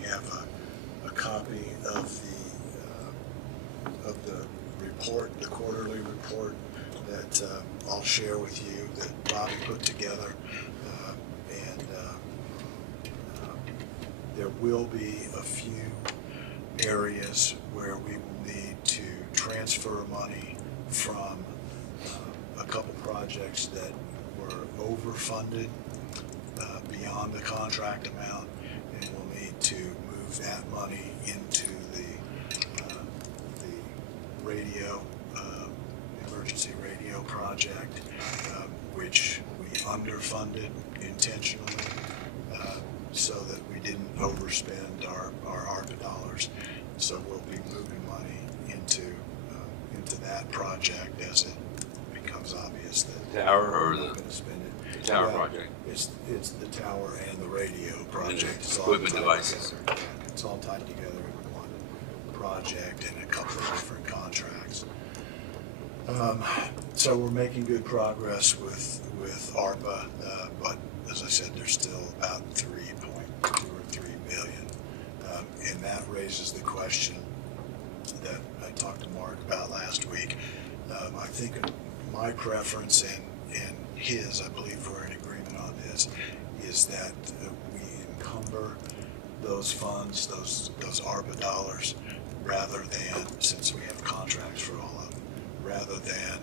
We have a copy of the report, the quarterly report, that I'll share with you, that Bobby put together, and there will be a few areas where we will need to transfer money from a couple projects that were overfunded beyond the contract amount, and we'll need to move that money into the radio, emergency radio project, which we underfunded intentionally, so that we didn't overspend our ARPA dollars. So we'll be moving money into that project as it becomes obvious that Tower or we're the not going to spend it. the tower Well, project? It's the tower and the radio project. It's all Equipment tied devices. together. It's all tied together in one project and a couple of different contracts. So we're making good progress with ARPA, but as I said, there's still about 3.2 or 3 million. And that raises the question that I talked to Mark about last week. I think my preference and his, I believe we're in agreement on this, is that we encumber those funds, those ARPA dollars, rather than, since we have contracts for all of them, rather than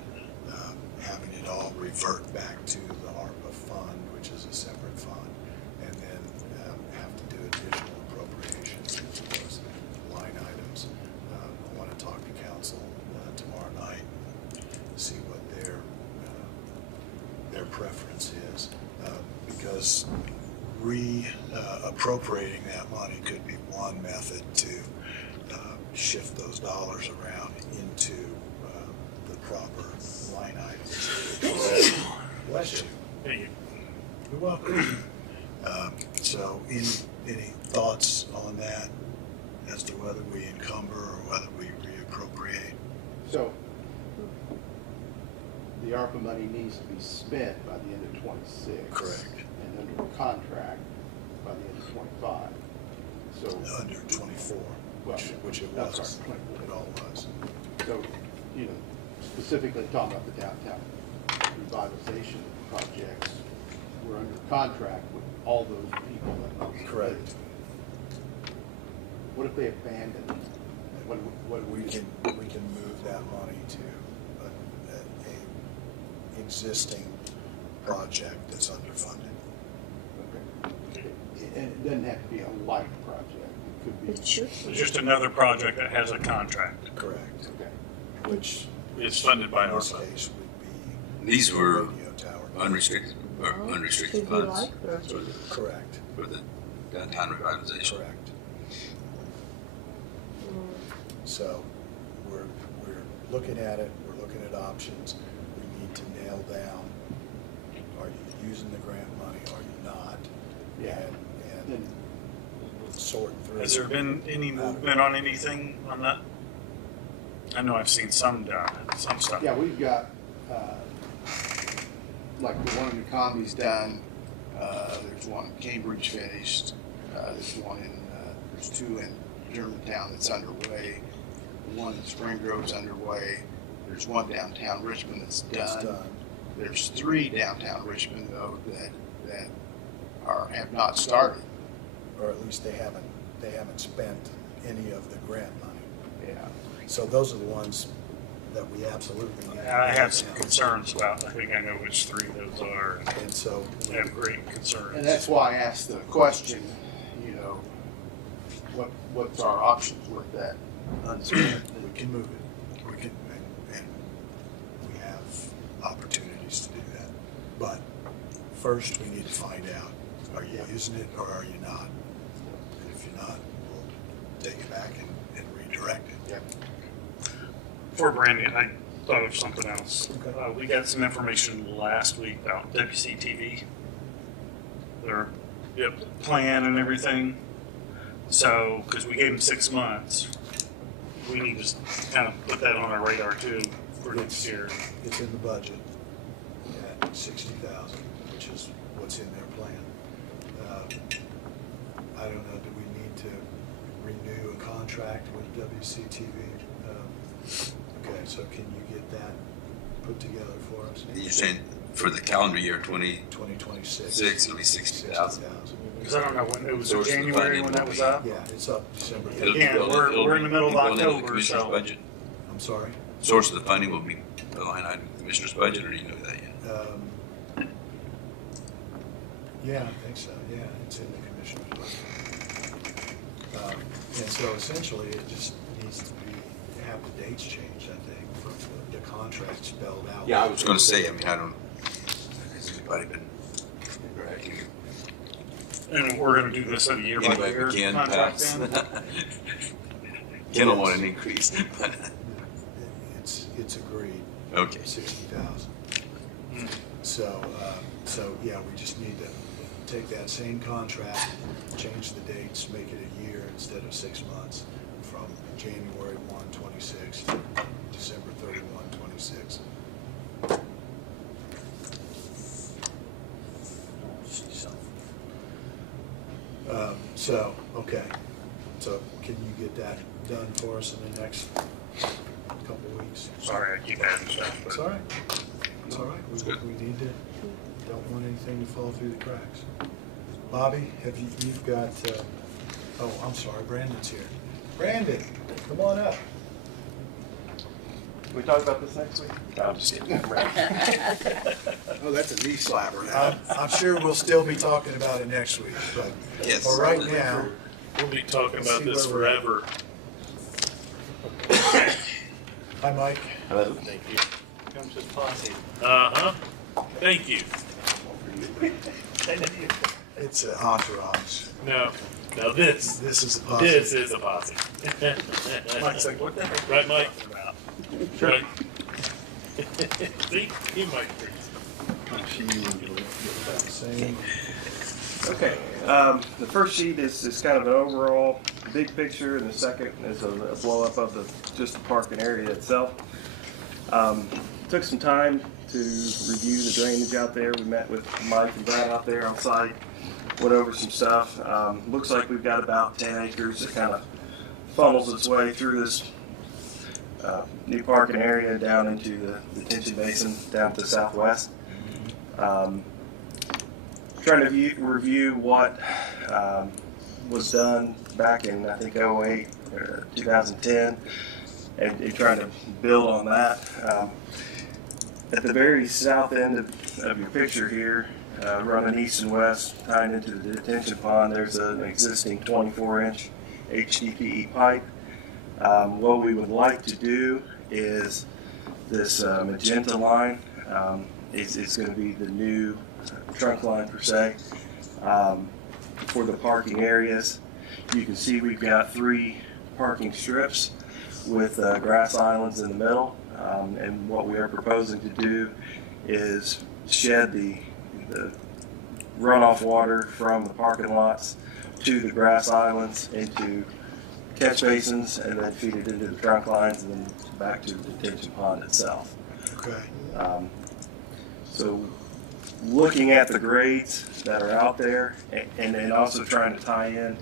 having it all revert back to the ARPA fund, which is a separate fund, and then have to do additional appropriations into those line items. I want to talk to council tomorrow night and see what their preference is, because appropriating that money could be one method to shift those dollars around into the proper line items. Bless you. Hey, You're welcome. So any thoughts on that as to whether we encumber or whether we reappropriate? So, the ARPA money needs to be spent by the end of '26. Correct. And under contract by the end of '25. So, Under 24, which it I'm was. sorry, 24. It all was. So, specifically talking about the downtown revitalization projects, we're under contract with all those people that are Correct. committed. What if they abandon it? What We can move that money to a existing project that's underfunded. Okay. And it doesn't have to be a like project, it could be. It should. It's just another project that has a contract. Correct. Okay. Which It's funded by in our this fund. case would be These a were radio tower. unrestricted, or Oh, unrestricted should be funds like project. Correct, for the downtown revitalization. correct. Mm. So we're looking at it, we're looking at options. We need to nail down, are you using the grant money, are you not? Yeah. And And sort through. Has there been any movement on anything on that? I know I've seen some done, some stuff. yeah, we've got, like the one in the economy's done, there's one in Cambridge finished, there's one in, there's two in Germantown that's underway, one in Spring Grove's underway, there's one downtown Richmond that's It's done. done. There's three downtown Richmond though that have not started. Or at least they haven't spent any of the grant money. Yeah. So those are the ones that we absolutely need. to I nail have some down. concerns about, I think I know which three those are, and And so I have great concerns. And that's why I asked the question, you know, what's our options with that unspent? we can move it. We can, and we have opportunities to do that. But first, we need to find out, are you using it or are you not? And if you're not, we'll take it back and redirect it. Yep. For Brandy, I thought of something else. Okay. We got some information last week about WCTV, their plan and everything. So, because we gave them 6 months, we need to kind of put that on our radar too for next year. It's in the budget at $60,000, which is what's in their plan. I don't know, do we need to renew a contract with WCTV? Okay, so can you get that put together for us? You're saying for the calendar year 2026. it'll be 60,000. Because I don't know when, it was Source of the January funding when will that was be- up? Yeah, it's up December It'll 30th. Again, go- we're- it'll we're in the middle of go into the October, commissioner's so- budget. I'm sorry? Source of the funding will be a line item in the commissioner's budget, or do you know that yet? Yeah, I think so, yeah, it's in the commissioner's budget. And so essentially, it just needs to have the dates changed, I think, from the contract spelled out. Yeah, I was gonna say, I mean, I don't, has anybody been interacting? And we're gonna do this at a year by Anybody year who can contract pass? then? Ken will want an increase. It's agreed, Okay. 60,000. Hmm. So, yeah, we just need to take that same contract, change the dates, make it a year instead of 6 months, from January 1, 26 to December 31, 26. Okay, so can you get that done for us in the next couple of weeks? Sorry, I keep adding stuff, It's but all right. It's all right. It's good. We need to, don't want anything to fall through the cracks. Bobby, you've got, oh, I'm sorry, Brandon's here. Brandon, come on up. Can we talk about this next week? No, I'm just kidding. Oh, that's a knee slapper. I'm sure we'll still be talking about it next week, but Yes. for right now, We'll be talking about See this where we're at. forever. hi, Mike. Hello. Thank you. Comes with posse. Uh-huh. Thank you. It's an entourage. No, this This is a posse. is a posse. Mike's like, what the heck? Right, Mike? About? Right. See, you might agree. Same. Okay. The first sheet is kind of an overall big picture, and the second is a blow up of just the parking area itself. Took some time to review the drainage out there. We met with Mike and Brad out there on site, went over some stuff. Looks like we've got about 10 acres that kind of funnels its way through this new parking area down into the detention basin down to the southwest. Trying to review what was done back in, I think, 08 or 2010, and trying to build on that. At the very south end of your picture here running east and west, tying into the detention pond. There's an existing 24-inch HDPE pipe. What we would like to do is this magenta line. It's going to be the new trunk line per se for the parking areas. You can see we've got 3 parking strips with grass islands in the middle, and what we are proposing to do is shed the runoff water from the parking lots to the grass islands into catch basins, and then feed it into the trunk lines and then back to the detention pond itself. Okay. So looking at the grades that are out there, and then also trying to tie in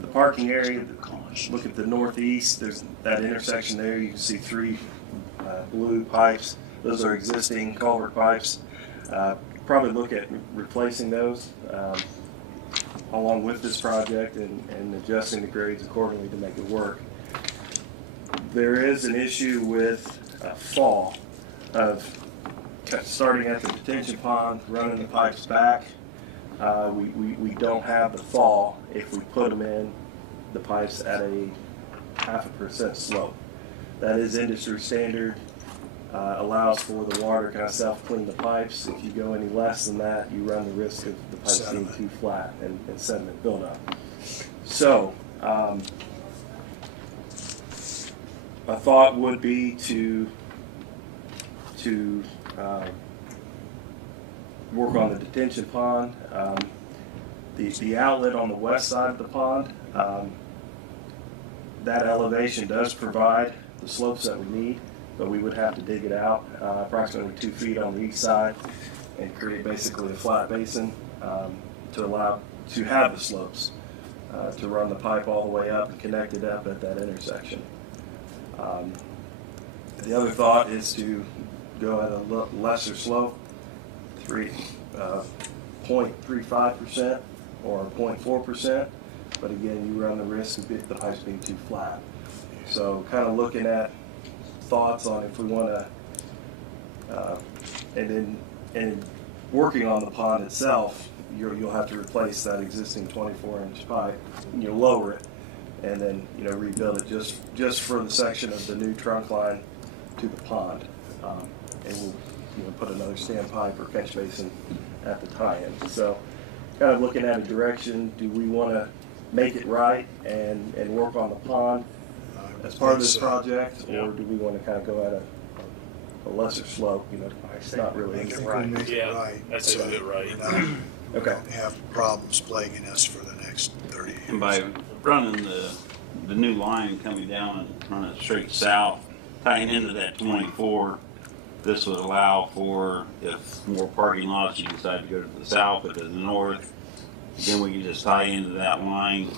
the parking area. Look at the northeast, there's that intersection there. You can see 3 blue pipes. Those are existing culvert pipes. Probably look at replacing those along with this project and adjusting the grades accordingly to make it work. There is an issue with fall of starting at the detention pond, running the pipes back. We don't have the fall if we put them in the pipes at a 0.5% slope. That is industry standard. Allows for the water to kind of self-clean the pipes. If you go any less than that, you run the risk of the pipes being too flat and sediment buildup. So, a thought would be to work on the detention pond. The outlet on the west side of the pond, that elevation does provide the slopes that we need, but we would have to dig it out approximately 2 feet on the east side and create basically a flat basin to allow to have the slopes to run the pipe all the way up and connect it up at that intersection. The other thought is to go at a lesser slope, 0.35% or 0.4%, but again, you run the risk of the pipes being too flat. So kind of looking at thoughts on if we want to, and working on the pond itself, you'll have to replace that existing 24-inch pipe. You'll lower it, and then rebuild it just for the section of the new trunk line to the pond, and we'll put another standpipe or catch basin at the tie-in. So, kind of looking at a direction: do we want to make it right and work on the pond as part of this project, or do we want to kind of go at a lesser slope? It's not really Make it right. right. I'd say we do it right. We don't have problems plaguing us for the next 30 years. And by running the new line coming down and running straight south, tying into that 24, this would allow for, if more parking lots, you decide to go to the south or to the north, then we can just tie into that line.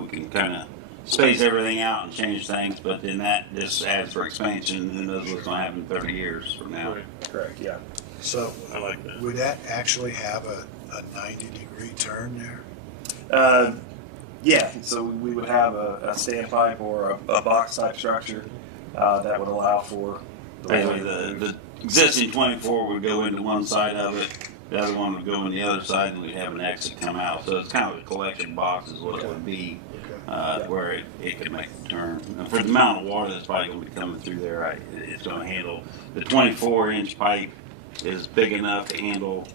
We can kind of space everything out and change things, but then that just adds for expansion, and who knows what's going to happen 30 years from now. Correct. Yeah. So, I like that. would that actually have a 90-degree turn there? Yeah. So we would have a standpipe or a box type structure that would allow for Basically, the existing 24 would go into one side of it, the other one would go in the other side, and we'd have an exit come out. So it's kind of a collection box is what it would be, where it could make the turn. And for the amount of water that's probably going to be coming through there, it's going to handle, the 24-inch pipe is big enough to handle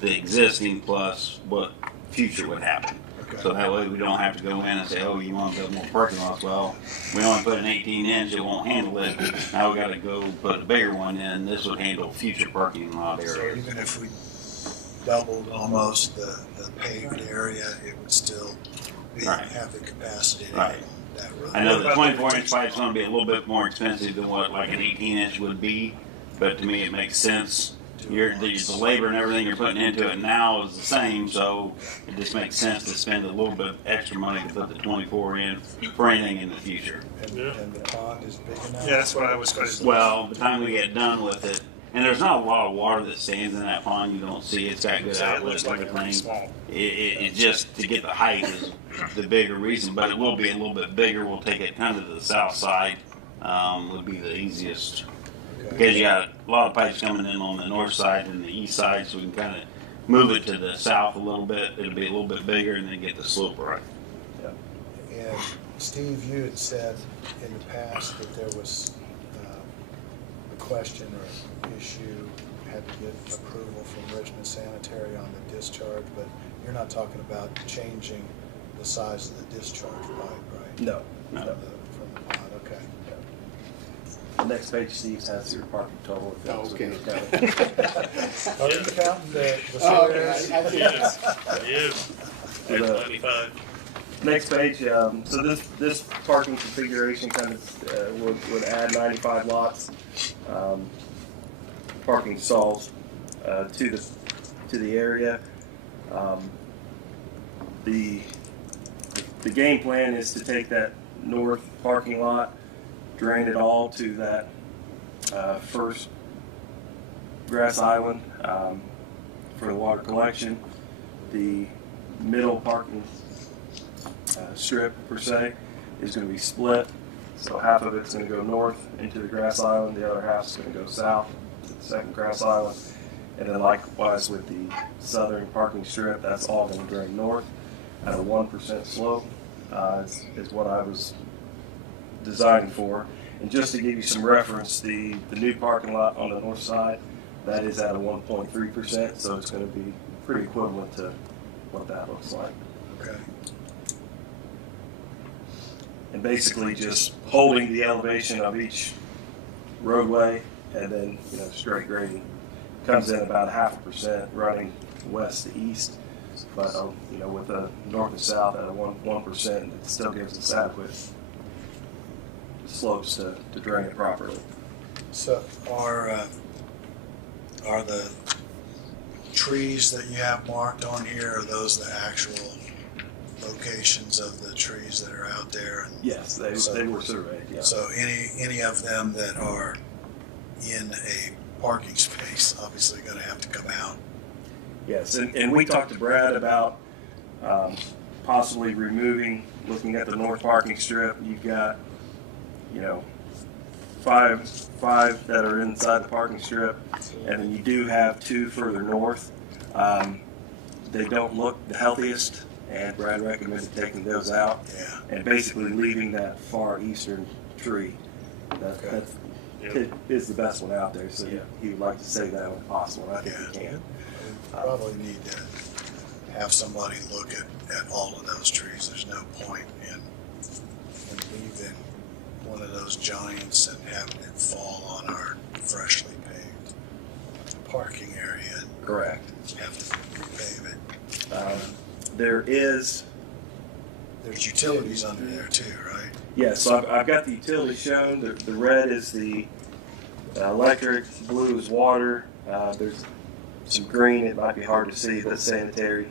the existing plus what future would happen. So that way we don't have to go in and say, oh, you want to build more parking lots? Well, we only put an 18-inch, it won't handle it. Now we got to go put a bigger one in. This would handle future parking lot So areas. even if we doubled almost the paved area, it would still have the capacity to handle that road. I know the 24-inch pipe is going to be a little bit more expensive than what like an 18-inch would be, but to me it makes sense. The labor and everything you're putting into it now is the same, so it just makes sense to spend a little bit extra money to put the 24 in for anything in the future. And the pond is big enough? Yeah, that's what I was going to say. Well, by the time we get done with it, and there's not a lot of water that stands in that pond, you don't see. It's got good It outlets looks and like it's pretty everything. small. It just to get the height is the bigger reason, but it will be a little bit bigger. We'll take it kind of to the south side. Would be the easiest Because you got a lot of pipes coming in on the north side and the east side, so we can kind of move it to the south a little bit. It'll be a little bit bigger and then get the slope right. And Steve, you had said in the past that there was a question or issue, had to get approval from Richmond Sanitary on the discharge, but you're not talking about changing the size of the discharge pipe, right? No. From the pond, okay. The next page, Steve, has your parking total. if that's what Okay. you're counting. Are you counting the Oh, okay, squares? I see. Yes, yes. The- 95. Next page, so this parking configuration kind of would add 95 lots, parking stalls to the area. The game plan is to take that north parking lot, drain it all to that first grass island for the water collection. The middle parking strip per se is going to be split, so half of it's going to go north into the grass island, the other half is going to go south to the second grass island, and then likewise with the southern parking strip, that's all going to drain north at a 1% slope is what I was designing for. And just to give you some reference, the new parking lot on the north side, that is at a 1.3%, so it's going to be pretty equivalent to what that looks like. Okay. And basically just holding the elevation of each roadway and then, straight grading. Comes in about 0.5% running west to east, but, with the north and south at a 1%, it still gives us adequate slopes to drain it properly. So are the trees that you have marked on here, are those the actual locations of the trees that are out there? And Yes, they were surveyed, yeah. so any of them that are in a parking space, obviously going to have to come out. Yes, and we talked to Brad about possibly looking at the north parking strip. You've got, five that are inside the parking strip, and then you do have 2 further north. They don't look the healthiest, and Brad recommended taking those out Yeah. and basically leaving that far eastern tree. That is the best one out there, so he would like to save that when possible, and I think he can. We probably need to have somebody look at all of those trees. There's no point in leaving one of those giants and having it fall on our freshly paved parking area and Correct. have to repave it. There's utilities under there too, right? Yeah, so I've got the utilities shown. The red is the electric, blue is water. There's some green, it might be hard to see, that's sanitary.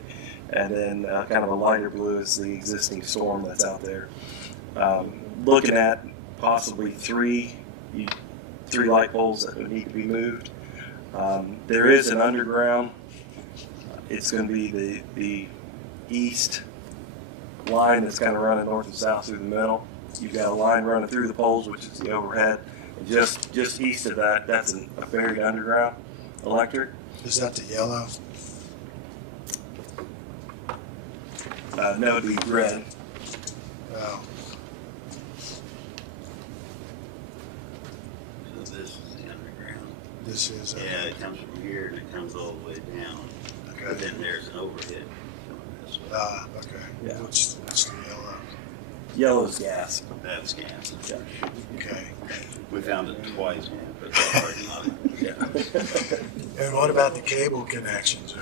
And then kind of a lighter blue is the existing storm that's out there. Looking at possibly three light poles that would need to be moved. There is an underground. It's going to be the east line that's kind of running north and south through the middle. You've got a line running through the poles, which is the overhead. And just east of that, that's a buried underground electric. Is that the yellow? No, it'd be red. Oh, So this is the underground. this is. Yeah, it comes from here and it comes all the way down. But Okay. then there's an overhead coming this way. Okay. Yeah. What's the yellow? Yellow's gas. That's gas. Yeah. Okay. We found it twice, man, but it's parking lot. Yeah. And what about the cable connections?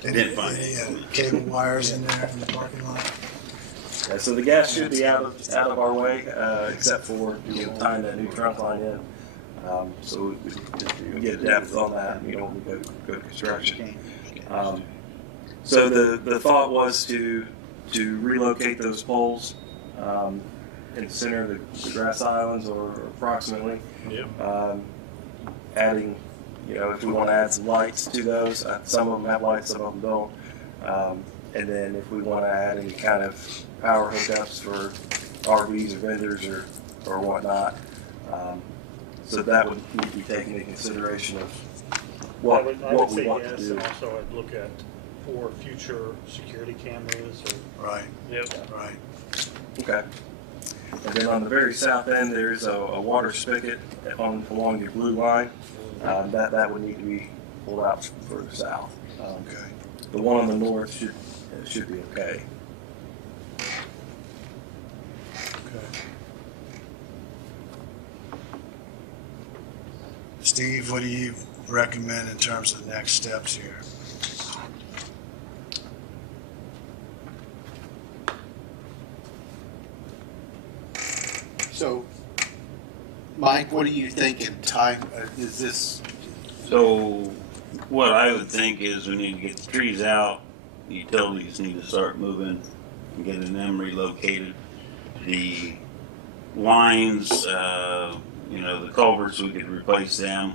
Didn't find any it. cable wires in there in the parking lot? Yeah, so the gas should be out of our way, except for tying that new trunk line in. So we get depth on that, and we don't need to go to construction. So the thought was to relocate those poles in the center of the grass islands, or approximately. Yep. Adding, if we want to add some lights to those, some of them have lights, some of them don't. And then if we want to add any kind of power hookups for RVs or vendors or whatnot, So that would need to be taken into consideration of I what would we say want yes, to do. and also I'd look at for future security cameras or. Right, Yep. right. Okay. And then on the very south end, there's a water spigot along your blue line. That would need to be pulled out further south. Okay. The one on the north should be okay. Okay. Steve, what do you recommend in terms of next steps here? So, Mike, what are you thinking? Time, is this, So what I would think is we need to get the trees out. The utilities need to start moving and getting them relocated. The lines, the culverts, we could replace them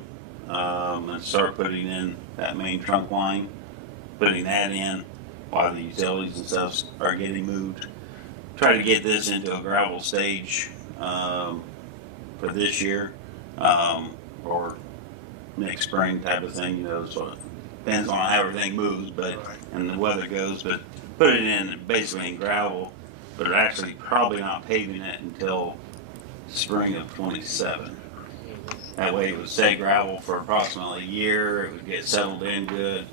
and start putting in that main trunk line, putting that in while the utilities and stuff are getting moved. Try to get this into a gravel stage for this year or next spring type of thing, so it depends on how everything moves, but and the weather goes, but put it in basically in gravel, but actually probably not paving it until spring of 27. That way it would stay gravel for approximately a year, it would get settled in good,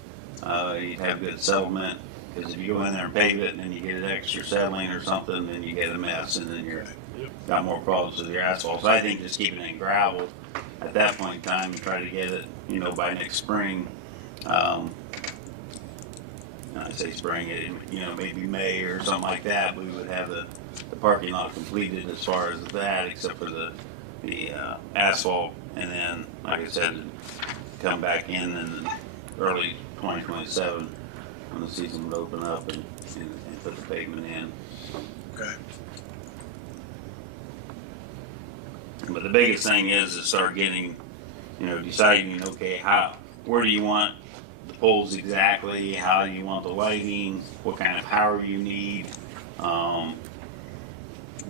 you'd have good settlement, because if you go in there and pave it and then you get an extra settling or something, then you get a mess and then you're got more problems with your asphalt. So I think just keeping it in gravel at that point in time and try to get it, by next spring. I say spring, maybe May or something like that. We would have the parking lot completed as far as that, except for the asphalt, and then, like I said, come back in early 2027 when the season would open up and put the pavement in. Okay. But the biggest thing is to start getting, deciding, okay, where do you want the poles exactly? How do you want the lighting? What kind of power you need?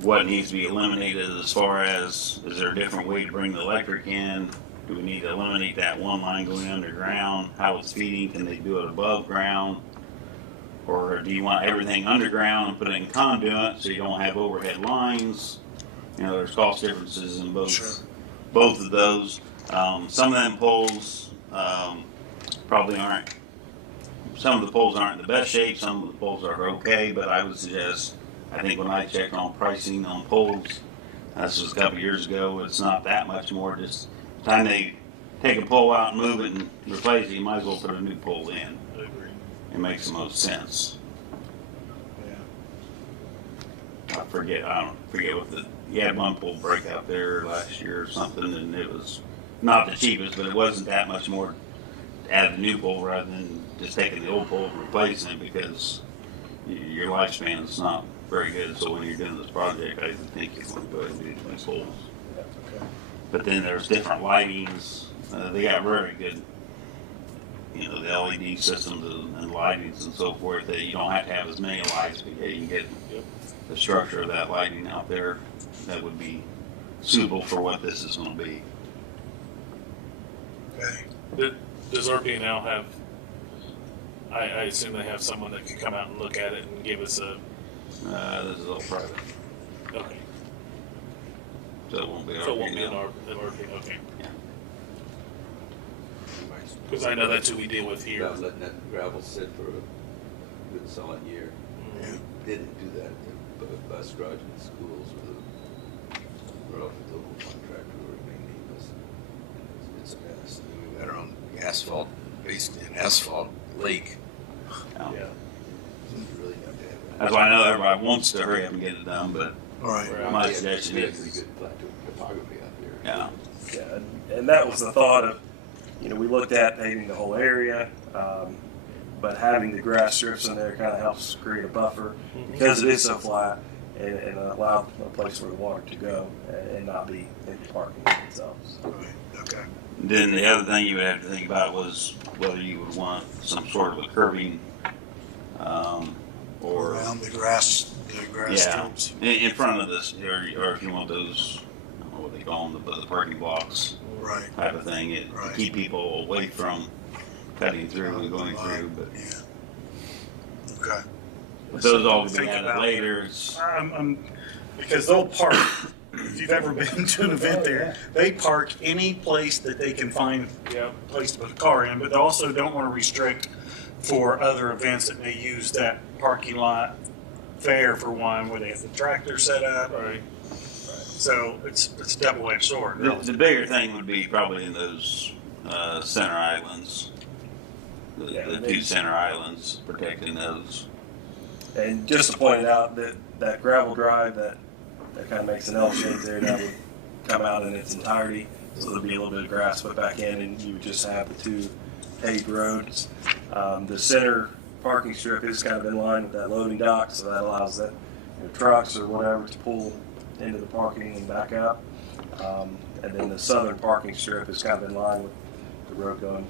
What needs to be eliminated as far as, is there a different way to bring the electric in? Do we need to eliminate that one line going underground? How it's feeding, can they do it above ground? Or do you want everything underground and put it in conduit so you don't have overhead lines? There's cost differences in both of those. Some of them poles probably aren't. Some of the poles aren't in the best shape. Some of the poles are okay, but I would suggest. I think when I checked on pricing on poles, this was a couple years ago. It's not that much more. Just the time they take a pole out and move it and replace it, you might as well put a new pole in. I agree. It makes the most sense. I forget what you had one pole break out there last year or something, and it was not the cheapest, but it wasn't that much more to add a new pole rather than just taking the old pole and replacing it, because your lifespan is not very good. So when you're doing this project, I think you want to go ahead and do new poles. Okay. But then there's different lightings. They got very good, the LED systems and lightings and so forth, that you don't have to have as many lights, because you can get the structure of that lighting out there that would be suitable for what this is going to be. Okay. Does RP&L have, I assume they have someone that can come out and look at it and give us a, This is all private, okay. so it won't be So it won't be an RP&L. RP, okay. Yeah. Because I know that's who we deal with here. About letting that gravel sit for a good solid year. Yeah. Didn't do that at the bus garage in schools or off with the local contractor or anything. It's a mess. I mean, we got our own asphalt, basically an asphalt lake. Yeah. You really have to have that. That's why I know everybody wants to hurry up and get it done, but All right. my Yeah, suggestion we have pretty is, good plateau topography out there. yeah. Yeah, and that was the thought of, we looked at paving the whole area, but having the grass strips in there kind of helps create a buffer because it is so flat and allow a place for the water to go and not be in the parking lot itself. So. Right. Okay. Then the other thing you would have to think about was whether you would want some sort of a curbing, or Around the grass yeah, strips. in front of this, or if you want those don't know what they call them, the parking blocks Right. type of thing. To Right. keep people away from cutting through and going through. But Yeah. Okay. but those all can be Think added about- later. It's, Because they'll park, if you've ever been to an event there, they park any place that they can find a place to put a car in, but they also don't want to restrict for other events that may use that parking lot fair for one, where they have the tractor set up. Right. So it's a double-edged sword. the bigger thing would be probably in those center islands, the two center islands, protecting those. And just to point out that gravel drive that kind of makes an L shape there, that would come out in its entirety. So there'd be a little bit of grass put back in, and you would just have the two paved roads. The center parking strip is kind of in line with that loading dock, so that allows that trucks or whatever to pull into the parking and back out. And then the southern parking strip is kind of in line with the road going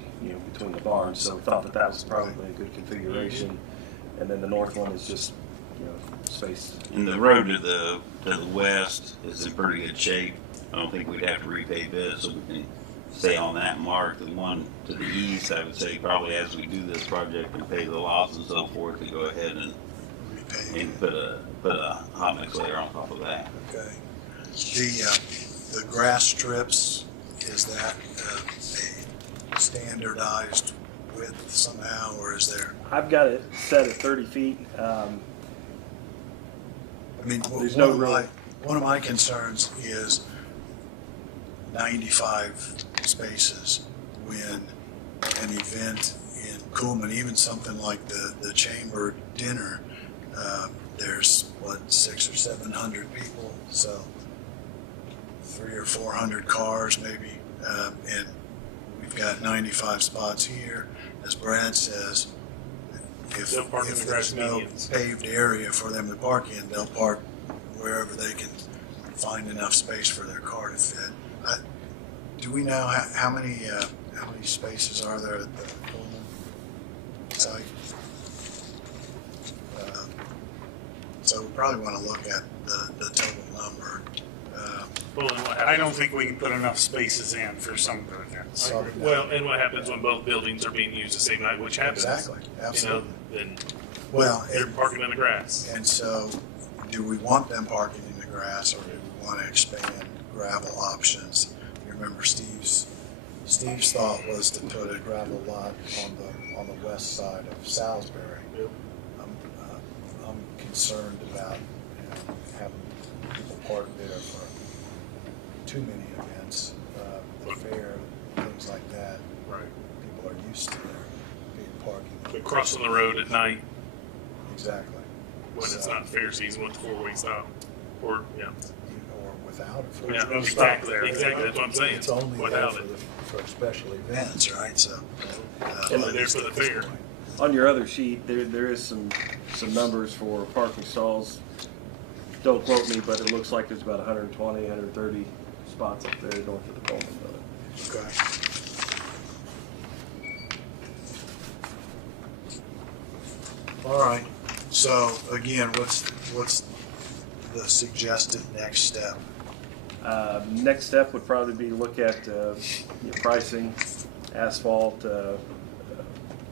between the barns. So we thought that was probably a good configuration. And then the north one is just spaced. And the road to the west is in pretty good shape. I don't think we'd have to repave it, so we can stay on that mark. The one to the east, I would say, probably as we do this project and pay the lots and so forth, to go ahead and put a hot mix layer on top of that. Okay. The grass strips, is that a standardized width somehow, or is there? I've got it set at 30 feet. I mean, There's one no of real- one of my concerns is 95 spaces when an event in Coolman, even something like the chamber dinner, there's 600 or 700 people, so 300 or 400 cars maybe, and we've got 95 spots here. As Brad says, They'll park in if the grass there's no medians. paved area for them to park in, they'll park wherever they can find enough space for their car to fit. Do we know how many spaces are there at the Coleman site? So we probably want to look at the total number. Well, I don't think we can put enough spaces in for some of the events. Well, and what happens when both buildings are being used the same night, which happens? Exactly, absolutely. Then Well, they're parking in the grass. and so, do we want them parking in the grass, or do we want to expand gravel options? You remember Steve's thought was to put a gravel lot on the west side of Salisbury. Yep. I'm concerned about having people park there for too many events, the fair, things like that. Right. People are used to there being parking. But crossing the road at night Exactly. when it's not fair season with the four-way stop, or Or without it. For yeah, no stop there. exactly. That's what I'm saying. It's only there Without for, it, for special events. Events, right, so. only there for the fair. On your other sheet, there is some numbers for parking stalls. Don't quote me, but it looks like there's about 120, 130 spots up there north of the Coleman building. Okay. All right, so again, what's the suggested next step? Next step would probably be to look at pricing, asphalt,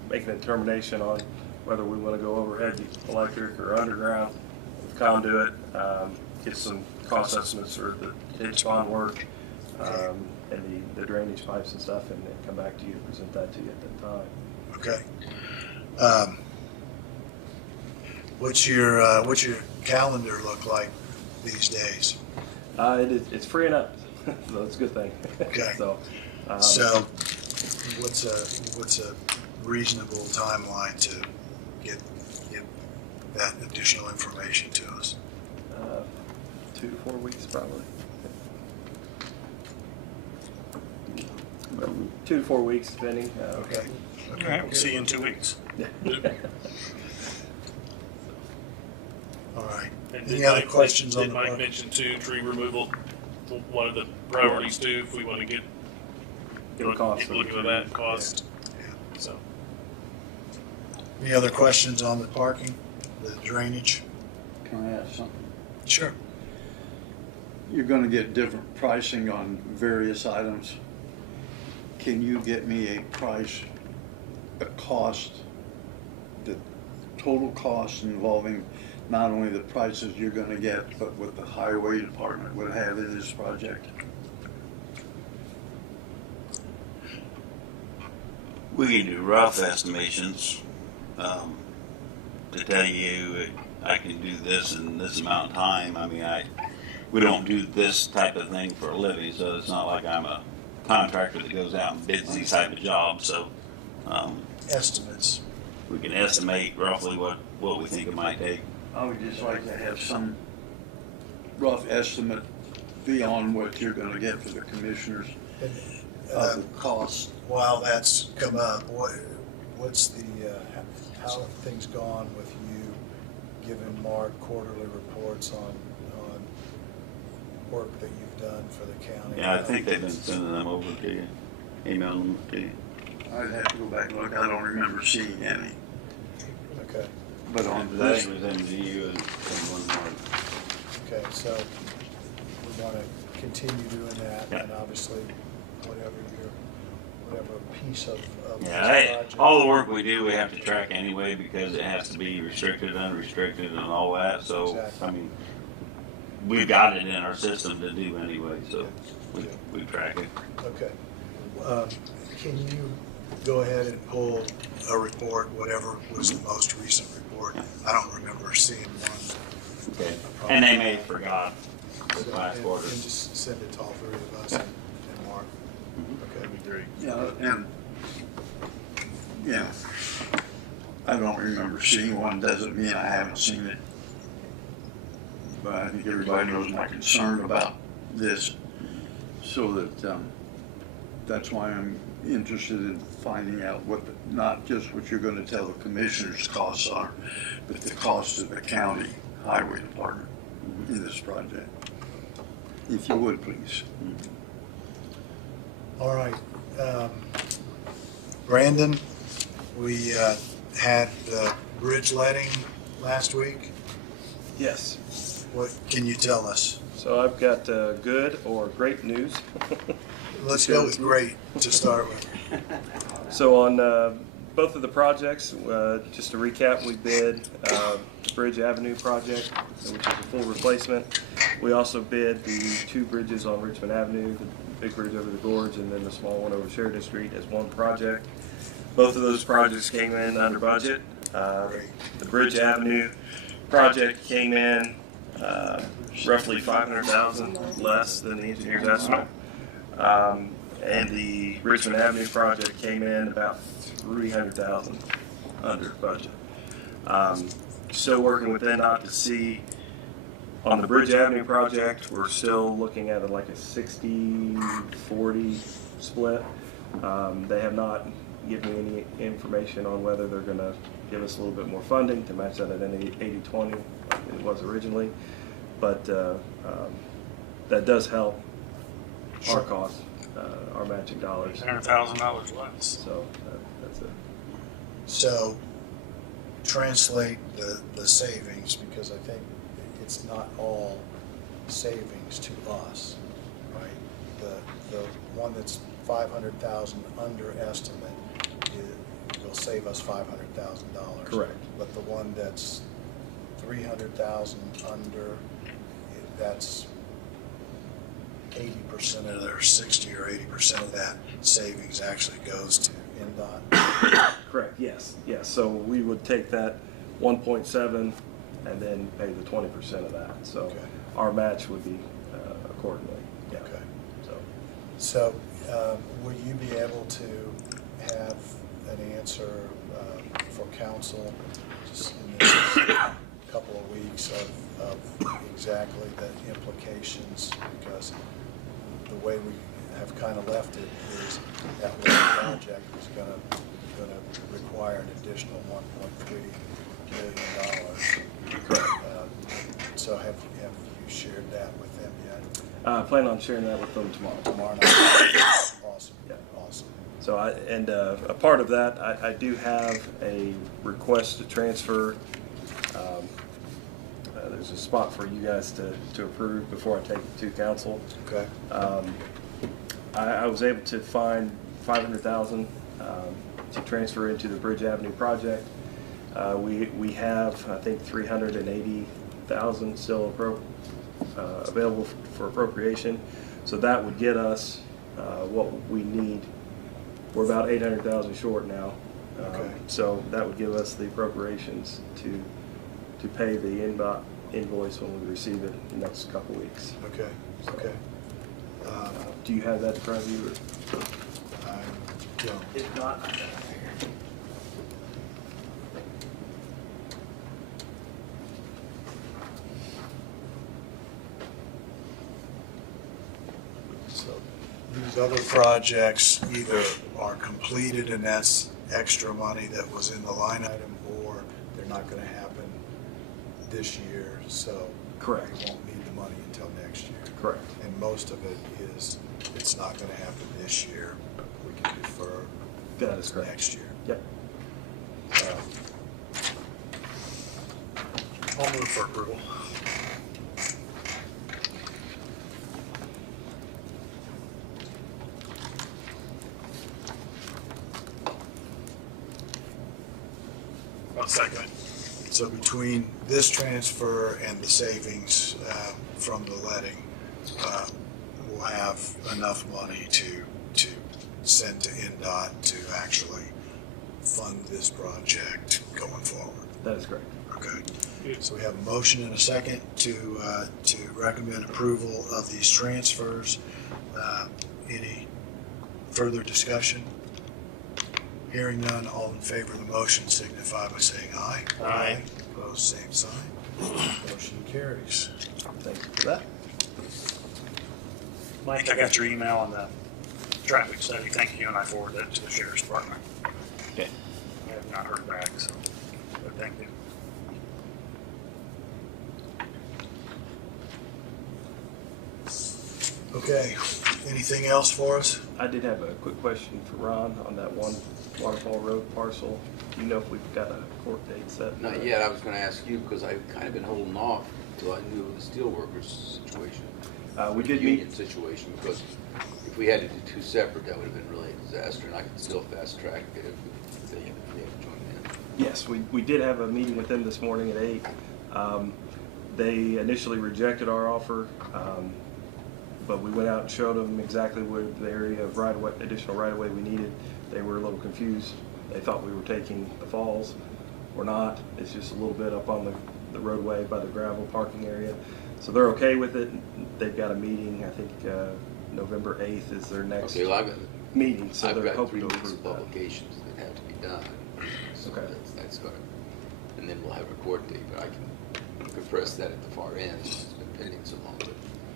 making a determination on whether we want to go overhead electric or underground with conduit, get some cost estimates for the ditch pond work, and the drainage pipes and stuff, and then come back to you to present that to you at that time. Okay. What's your calendar look like these days? It's freeing up, so that's a good thing. Okay. So what's a reasonable timeline to get that additional information to us? 2 to 4 weeks probably. 2 to 4 weeks, depending. Okay. All right, we'll see you in 2 weeks. All right. And Any other questions on did the Mike park? mention too, tree removal, one of the priorities too, if we want to get Get a cost get for looking the at that cost. Yeah. So Any other questions on the parking, the drainage? Can I ask something? Sure. you're gonna get different pricing on various items. Can you get me a price, a cost, the total cost involving not only the prices you're gonna get, but what the highway department would have in this project? We can do rough estimations to tell you I can do this in this amount of time. I mean, we don't do this type of thing for a living, so it's not like I'm a contractor that goes out and bids these type of jobs. So Estimates. we can estimate roughly what we think it might take. I would just like to have some rough estimate beyond what you're gonna get for the commissioners of the cost. While that's come up, What's the, how have things gone with you giving Mark quarterly reports on work that you've done for the county? Yeah, I think they've been sending them over to you, emailing them to you. I'd have to go back and look, I don't remember seeing any. Okay, But on I this, think it was MGU and one more. okay, so we want to continue doing that, Yeah. and obviously, whatever piece of this Yeah, project. all the work we do, we have to track anyway because it has to be restricted, unrestricted, and all that. So, Exactly. I mean, we've got it in our system to do anyway, so we track it. Okay, can you go ahead and pull a report, whatever was the most recent report? I don't remember seeing one. Okay. And they may have forgot the so- last and quarter. just send it to all three of us and Mark. Okay. Great. and, I don't remember seeing one, doesn't mean I haven't seen it. But I think everybody knows my concern about this, so that, that's why I'm interested in finding out not just what you're gonna tell the commissioners' costs are, but the cost of the county highway department in this project. If you would, please. All right. Brandon, we had the bridge letting last week. Yes. What can you tell us? So I've got good or great news. Let's go with great to start with. So on both of the projects, just to recap, we bid the Bridge Avenue project, which is a full replacement. We also bid the two bridges on Richmond Avenue, the big bridge over the gorge and then the small one over Sheridan Street as one project. Both of those projects came in under budget. The Bridge Avenue project came in roughly $500,000 less than the engineer's estimate. And the Richmond Avenue project came in about $300,000 under budget. Still working with NDOT to see on the Bridge Avenue project, we're still looking at like a 60-40 split. They have not given me any information on whether they're going to give us a little bit more funding to match that at an 80-20 like it was originally. But that does help our costs, our matching dollars. $100,000 less. So that's it. So translate the savings, Because I think it's not all savings to us, right? The one that's 500,000 under estimate will save us $500,000. Correct. But the one that's 300,000 under, that's 80% of their 60 or 80% of that savings actually goes to NDOT. Correct, yes. So we would take that 1.7 and then pay the 20% of that. So Okay. our match would be accordingly. Yeah. Okay. So So, will you be able to have an answer for council just in the next couple of weeks of exactly the implications? Because the way we have kind of left it is that one project is gonna require an additional $1.3 million. correct. So have you shared that with them yet? I plan on sharing that with them tomorrow. Tomorrow night? Awesome, Yeah. awesome. So a part of that, I do have a request to transfer there's a spot for you guys to approve before I take it to council. Okay. I was able to find $500,000 to transfer into the Bridge Avenue project. We have, I think, $380,000 still available for appropriation. So that would get us what we need. We're about $800,000 short now. Okay. So that would give us the appropriations to pay the invoice when we receive it in the next couple weeks. Okay. Okay. Do you have that in front of you? Or? I don't. If not, So these other projects either are completed and that's extra money that was in the line item, or they're not going to happen this year, so correct. we won't need the money until next year. Correct. And most of it is, it's not going to happen this year. We can defer That is correct. next year. Yep. I'll move for approval. I'll second it. So between this transfer and the savings from the letting, we'll have enough money to send to NDOT to actually fund this project going forward. That is correct. Okay. So we have a motion and a second to recommend approval of these transfers. Any further discussion? Hearing none, all in favor of the motion signify by saying aye. Aye. Opposed, same sign. Motion carries. Thank you for that. Mike, I got your email on the traffic study. Thank you, and I forwarded that to the sheriff's department. Okay. I have not heard back, so, but thank you. Okay, anything else for us? I did have a quick question for Ron on that one Waterfall Road parcel. Do you know if we've got a court date set? Not yet, I was gonna ask you, because I've kind of been holding off until I knew the steelworkers situation. We the did meet. union situation, because if we had to do two separate, that would have been really a disaster, and I could still fast track it if they had joined in. Yes, we did have a meeting with them this morning at 8. They initially rejected our offer, but we went out and showed them exactly where the area of additional right-of-way we needed. They were a little confused. They thought we were taking the falls. We're not. It's just a little bit up on the roadway by the gravel parking area. So they're okay with it. They've got a meeting, I think November 8th is their next Okay, well, I've got, meeting, so I've they're got hoping 3 to weeks of approve that. publications that have to be done. So Okay. that's gonna, and then we'll have a court date, but I can compress that at the far end, since it's been pending so long. But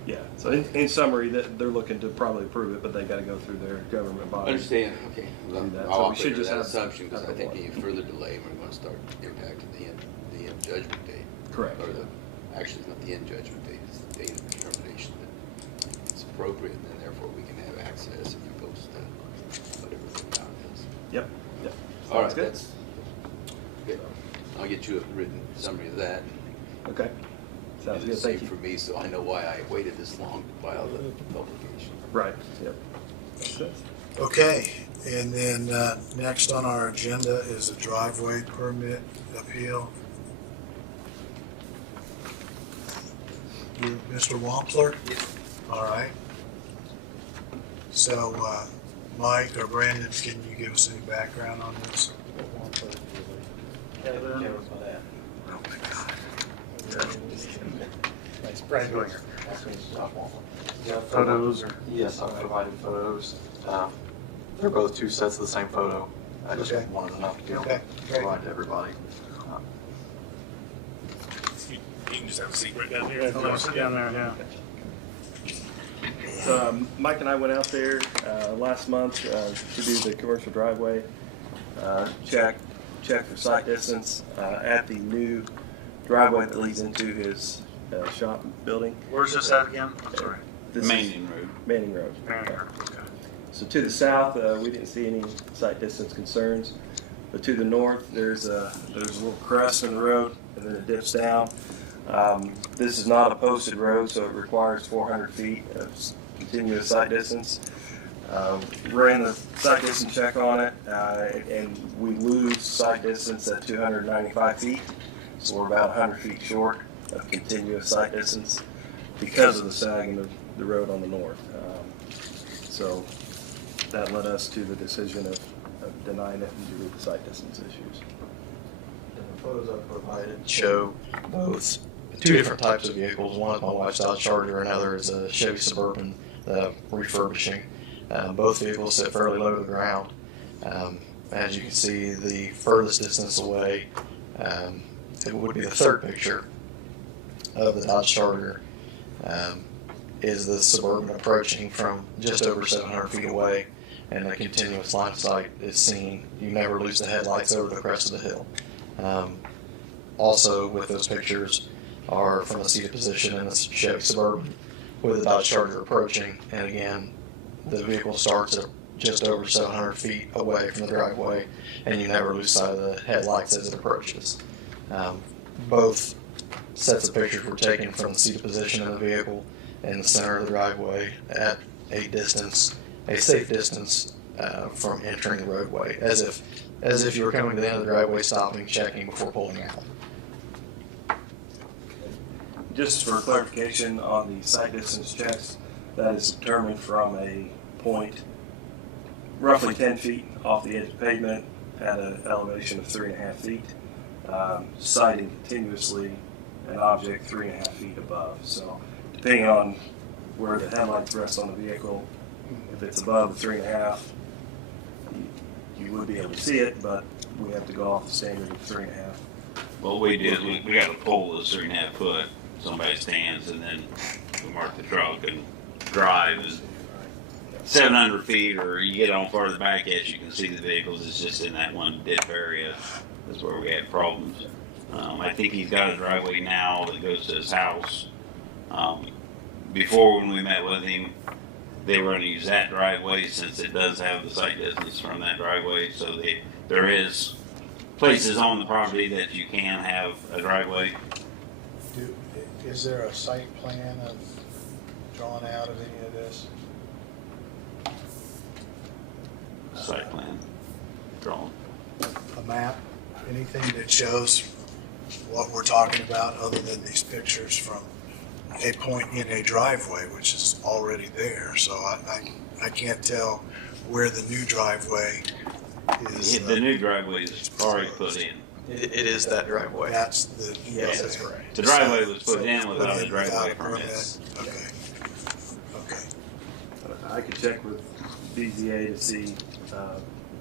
Yeah, so in summary, they're looking to probably approve it, but they got to go through their government I body. understand, okay. Well, Do that. So I'll we should operate just under that have- assumption, because I have think one. any further delay, we're gonna start impacting the end judgment date. Correct. Or actually, it's not the end judgment date, it's the date of determination that it's appropriate, and then therefore we can have access if we post whatever the amount is. Yep, yep. All right, Sounds good. that's good. I'll get you a written summary of that. Okay. Sounds And good, it's thank safe you. for me, so I know why I waited this long to file the publication. Right, yep. Makes sense. Okay, and then next on our agenda is a driveway permit appeal. You, Mr. Wampler? All right. So, Mike or Brandon, can you give us any background on this? Oh my God. Nice, Brad Goyer. Yeah, photos or yes, I've provided photos. They're both 2 sets of the same photo. I just Okay. wanted enough to be able Okay, to great. provide to everybody. You can just have a seat right down here. Yeah, sit down there, yeah. So Mike and I went out there last month to do the commercial driveway check for site distance at the new driveway that leads into his shop building. Where's this at again? I'm sorry. This is Manning Road. Manning Road. Okay. So to the south, we didn't see any site distance concerns, but to the north, there's a little crest in the road, and then it dips down. This is not a posted road, so it requires 400 feet of continuous sight distance. Ran the sight distance check on it, and we lose sight distance at 295 feet. So we're about 100 feet short of continuous sight distance because of the sagging of the road on the north. So that led us to the decision of denying it due to the sight distance issues. The photos I provided show both two different types of vehicles. One is my wife's Dodge Charger, another is a Chevy Suburban refurbishing. Both vehicles sit fairly low to the ground. As you can see, the furthest distance away, it would be the third picture of the Dodge Charger, is the Suburban approaching from just over 700 feet away, and a continuous line of sight is seen. You never lose the headlights over the crest of the hill. Also, with those pictures are from the seated position in the Chevy Suburban with the Dodge Charger approaching, and again, the vehicle starts at just over 700 feet away from the driveway, and you never lose sight of the headlights as it approaches. Both sets of pictures were taken from the seated position in the vehicle in the center of the driveway at a safe distance from entering the roadway, as if you were coming to the end of the driveway, stopping, checking before pulling out. Just for clarification on the sight distance checks, that is determined from a point roughly 10 feet off the edge of pavement at an elevation of 3.5 feet, sighting continuously an object 3.5 feet above. So depending on where the headlights rest on the vehicle, if it's above the 3.5, you would be able to see it, but we have to go off the standard of 3.5. What we did, we got a pole that's 3.5 foot. Somebody stands, and then we mark the truck and drive. And 700 feet, or you get on farther back as you can see the vehicles. It's just in that one dip area. That's where we had problems. I think he's got a driveway now that goes to his house. Before, when we met with him, they were going to use that driveway since it does have the sight distance from that driveway. So there is places on the property that you can have a driveway. Is there a site plan drawn out of any of this? Site plan drawn. A map, anything that shows what we're talking about other than these pictures from a point in a driveway, which is already there. So I can't tell where the new driveway is. The new driveway is already put in. It is that driveway. That's the. Yes, that's correct. The driveway was put in without a driveway without permit. Okay. Okay. I could check with BZA to see if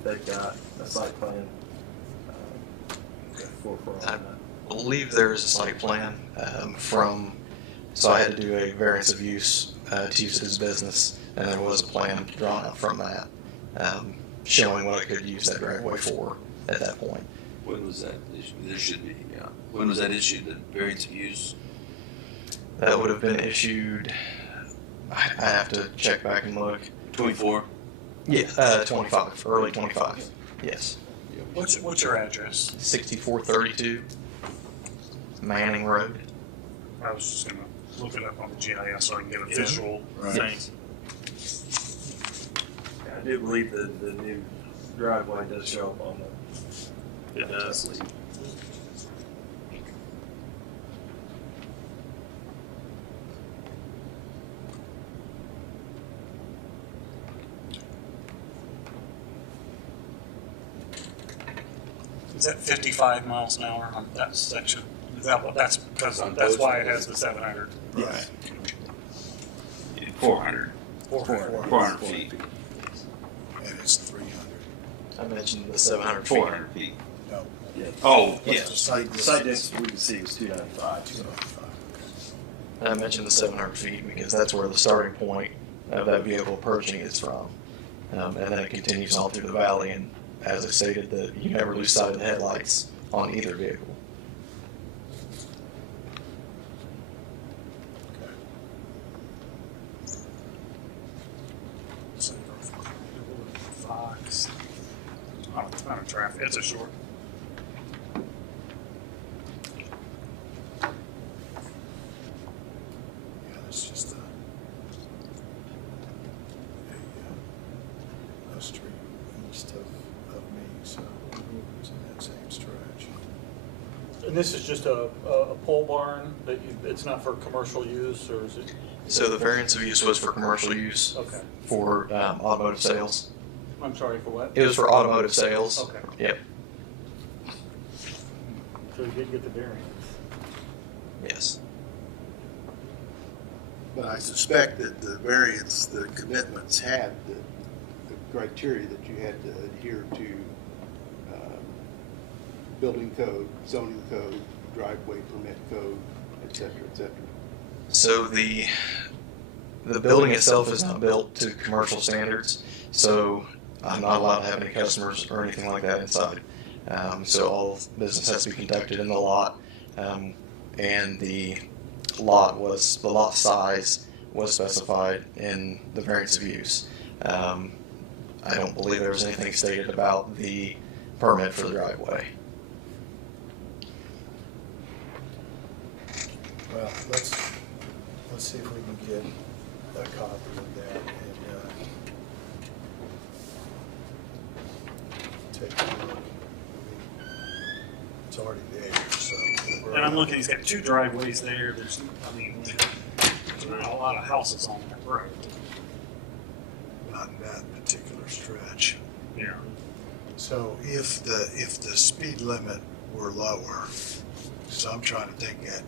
they've got a site plan for all I that. believe there is a site plan so I had to do a variance of use to use it as business, and there was a plan drawn up from that showing what I could use that driveway for at that point. When was that issued? There should be, yeah. When was that issued, the variance of use? That would have been issued, I have to check back and look. 24? Yeah, 25, early 25, yes. What's your address? 6432 Manning Road. I was just gonna look it up on the GIS so I can get a visual Right. thing. I do believe the new driveway does show up on the. It does. Is that 55 miles an hour on that section? Is that what, that's because that's why it has the 700. Right. 400. 400. 400 feet. And it's 300. I mentioned the 700 feet. 400 feet. No. Yeah. Oh, What's the yes. site The site distance? distance we can see is 295. 295. I mentioned the 700 feet because that's where the starting point of that vehicle approaching is from. And then it continues on through the valley, and as I stated, that you never lose sight of the headlights on either vehicle. Fox. Oh, it's not a traffic. It's a short. And this is just a pole barn that it's not for commercial use, or is it? So the variance of use was for commercial use Okay. for automotive sales. I'm sorry, for what? It was for automotive sales. Okay. Yep. So you did get the variance. Yes. But I suspect that the variance, the commitments had The criteria that you had to adhere to, building code, zoning code, driveway permit code, et cetera, et cetera. So the building itself is not built to commercial standards, so I'm not allowed to have any customers or anything like that inside. So all business has to be conducted in the lot, and the lot size was specified in the variance of use. I don't believe there was anything stated about the permit for the driveway. Well, let's see if we can get a copy of that and take a look. It's already there, so. And I'm looking, he's got 2 driveways there. There's not a lot of houses on that road. not in that particular stretch. Yeah. So if the speed limit were lower, so I'm trying to think at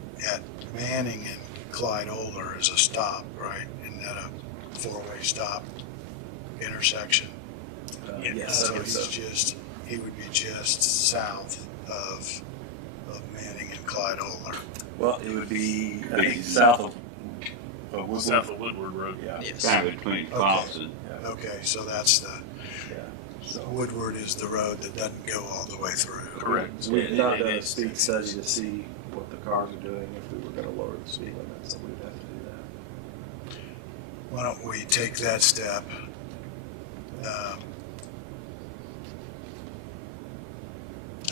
Manning and Clyde Oler is a stop, right? Isn't that a 4-way stop intersection? Yes, So I think he would be just south of Manning and Clyde Oler. Well, it would be, I think, south of Woodward. South of Woodward Road. Yeah. Yes. Kind of between Fox and. Okay, so that's So, Woodward is the road that doesn't go all the way through. Correct. So we've not done a It's- speed study to see what the cars are doing if we were going to lower the speed limit, so we'd have to do that. Why don't we take that step?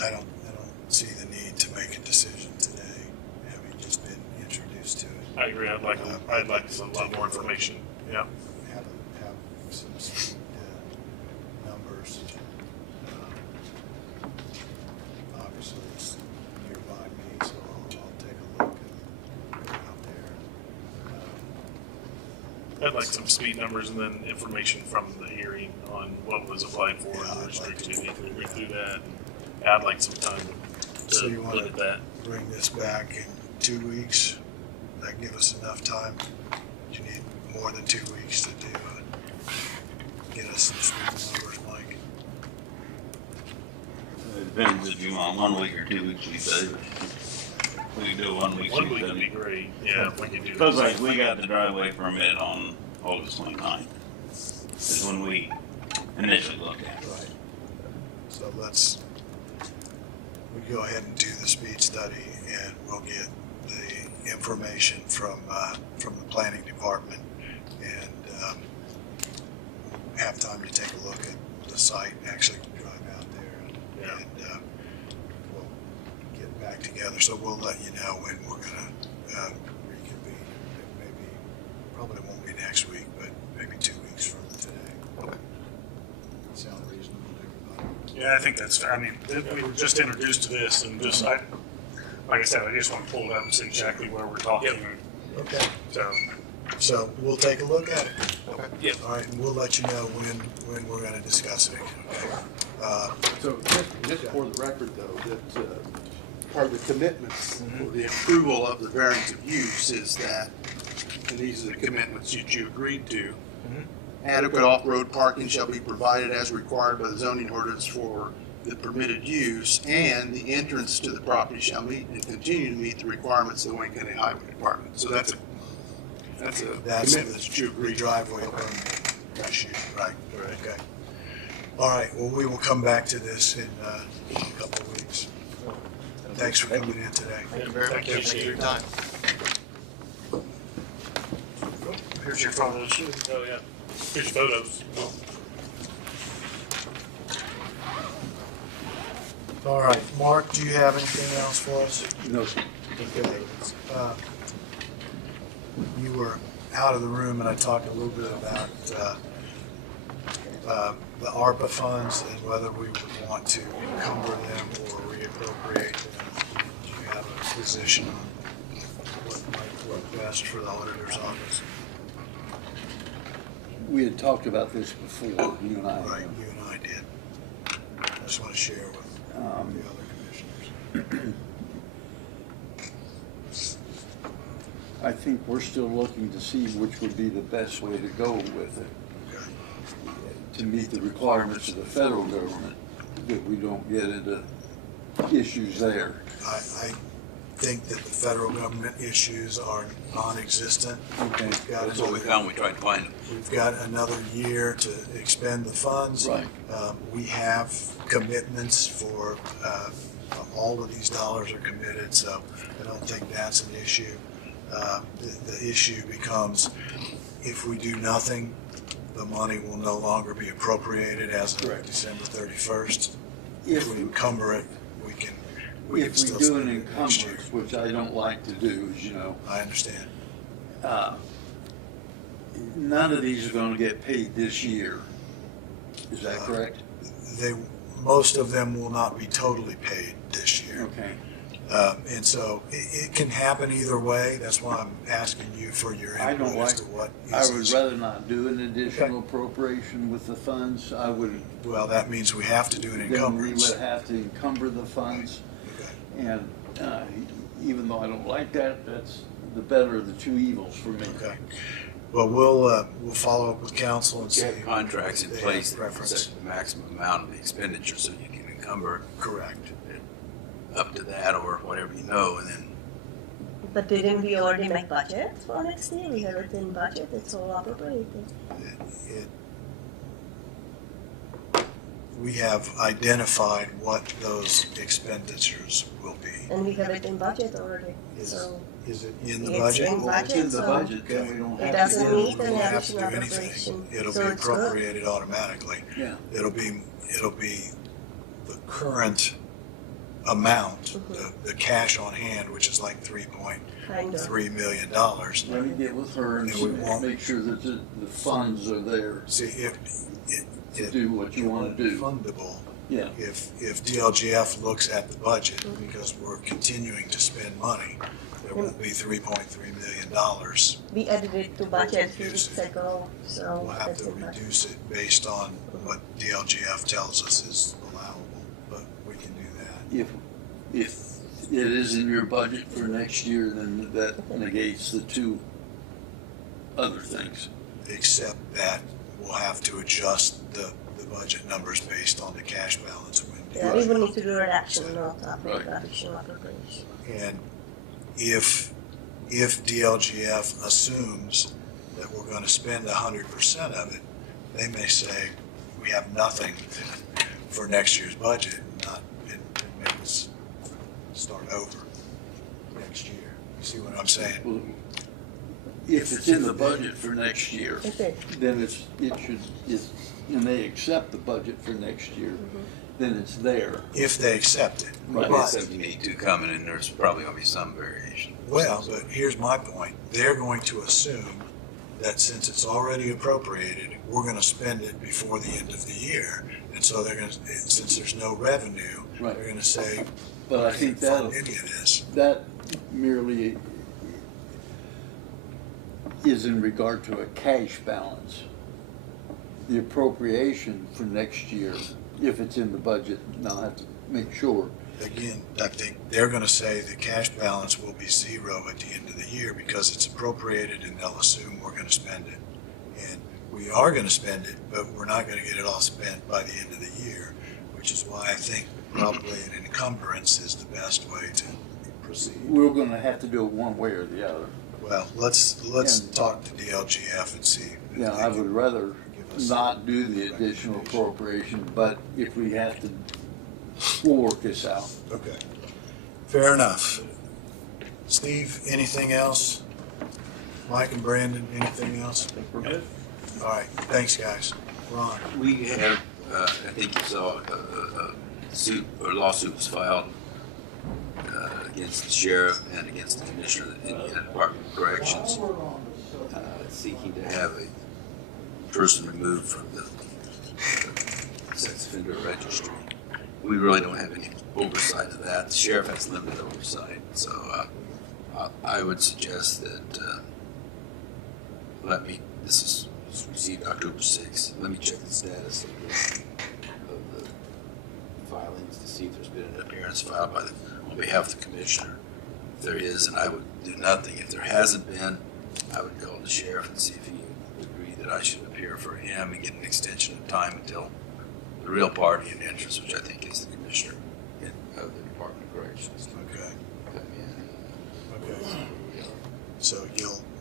I don't see the need to make a decision today, having just been introduced to it. I agree. I'd like a lot more information. Yeah. Have some speed numbers. Obviously, it's nearby me, so I'll take a look and go out there. I'd like some speed numbers and then information from the hearing on what was applied for and the restricted, if we read through that. I'd like some time So to you look want at that. to bring this back in 2 weeks? That give us enough time? You need more than 2 weeks to do it. Get us some speed numbers, Mike. It depends if you want 1 week or 2 weeks, we say. We can do 1 week. 1 week would be great. Yeah, if we could do Because that. like we got the driveway permit on August 29th. Is when we initially looked at it. Right. So we go ahead and do the speed study, and we'll get the information from the planning department, and have time to take a look at the site and actually drive out there, Yeah. and we'll get back together. So we'll let you know when we're gonna reconvene. Probably won't be next week, but maybe 2 weeks from today. Sound reasonable to everybody? Yeah, I think that's fair. I mean, we were just introduced to this and like I said, I just want to pull it up and see exactly where we're talking. Okay. So, We'll take a look at it. Okay. Yep. All right, and we'll let you know when we're gonna discuss it. Okay. So just for the record though, that part of the commitments for the approval of the variance of use is that, and these are the commitments that you agreed to, adequate off-road parking shall be provided as required by the zoning ordinance for the permitted use, and the entrance to the property shall meet and continue to meet the requirements of the Wayne County Highway Department. So that's a commitment that you agreed to. Driveway permit issue, right? Okay. All right, well, we will come back to this in a couple of weeks. Thanks for coming in today. Thank you very much. Thank you for your time. here's your photos. Oh, yeah. Here's your photos. All right, Mark, do you have anything else for us? No, sir. Okay. You were out of the room, and I talked a little bit about the ARPA funds and whether we would want to encumber them or reappropriate them. Do you position on what might work best for the auditor's office. We had talked about this before, you and I. Right, you and I did. I just want to share with the other commissioners. I think we're still looking to see which would be the best way to go with it. Okay. To meet the requirements of the federal government, that we don't get into issues there. I think that the federal government issues are non-existent. Okay. That's what we found, we tried to find them. We've got another year to expend the funds. Right. We have commitments for, all of these dollars are committed, so I don't think that's an issue. The issue becomes, if we do nothing, the money will no longer be appropriated as of Correct. December 31st. If If we encumber it, we can If we still do spend an it next year. encumbrance, which I don't like to do, as you know, I understand. none of these are gonna get paid this year. Is that correct? Most of them will not be totally paid this year. Okay. And so it can happen either way. That's why I'm asking you for your I don't input as like, to what I is would this. rather not do an additional appropriation with the funds. I would, Well, that means we have to do an then we encumbrance. would have to encumber the funds. Okay. And even though I don't like that, that's the better of the two evils for me. Okay. Well, we'll follow up with council and You see. have contracts in if they place have that preference. set the maximum amount of the expenditure so you can encumber Correct. it up to that or whatever you know, and then But didn't we already make budget for next year? We have it in budget, it's all appropriated. We have identified what those expenditures will be. And we have it in budget already, Is- so Is it in the It's budget? in Well, it's in the so budget, then we don't it have to doesn't get need We an won't have to do additional anything. appropriation. It'll So be it's good. appropriated automatically. Yeah. It'll be the current amount, the cash on hand, which is like Kind of. $3.3 million. Let me get with her and And we won't- make sure that the funds are there See, if to do what you wanna do. Fundable. Yeah. If DLGF looks at the budget, because we're continuing to spend money, there won't be $3.3 million. We added it to budget a few weeks ago, so We'll have that's to in budget. reduce it based on what DLGF tells us is allowable, but we can do that. If it is in your budget for next year, then that negates the two other things. Except that we'll have to adjust the budget numbers based on the cash balance when Yeah, we will need to do a reduction, not Right. additional appropriation. And if DLGF assumes that we're gonna spend 100% of it, they may say, we have nothing for next year's budget, and make us start over next year. You see what I'm saying? Well, if it's in the budget for next year, Okay. then and they accept the budget for next year, then it's there. If they accept it. Right. But- 72 coming, and there's probably gonna be some variation. Well, but here's my point. They're going to assume that since it's already appropriated, we're gonna spend it before the end of the year. And so they're gonna, since there's no revenue, Right. they're gonna say, But I we think can't fund any of this. that merely is in regard to a cash balance. The appropriation for next year, if it's in the budget, and I'll have to make sure. Again, I think they're gonna say the cash balance will be zero at the end of the year because it's appropriated and they'll assume we're gonna spend it. And we are gonna spend it, but we're not gonna get it all spent by the end of the year, which is why I think probably an encumbrance is the best way to proceed. We're gonna have to do it one way or the other. Well, let's And- talk to DLGF and see. if Yeah, they I can would rather give us not do the additional appropriation, but if we have to, we'll work this out. Okay, fair enough. Steve, anything else? Mike and Brandon, anything else? We're good. All right, thanks, guys. Ron? We have, I think you saw, a suit or lawsuit was filed against the sheriff and against the commissioner of the Indiana Department of Corrections, seeking to have a person removed from the sex offender registry. we really don't have any oversight of that. The sheriff has limited oversight, so I would suggest that this is received October 6th. Let me check the status of the filings to see if there's been an appearance filed on behalf of the commissioner. If there is, and I would do nothing. If there hasn't been, I would call the sheriff and see if he would agree that I should appear for him and get an extension of time until the real party in interest, which I think is the commissioner of the Department of Corrections. Okay. Come in. Okay. So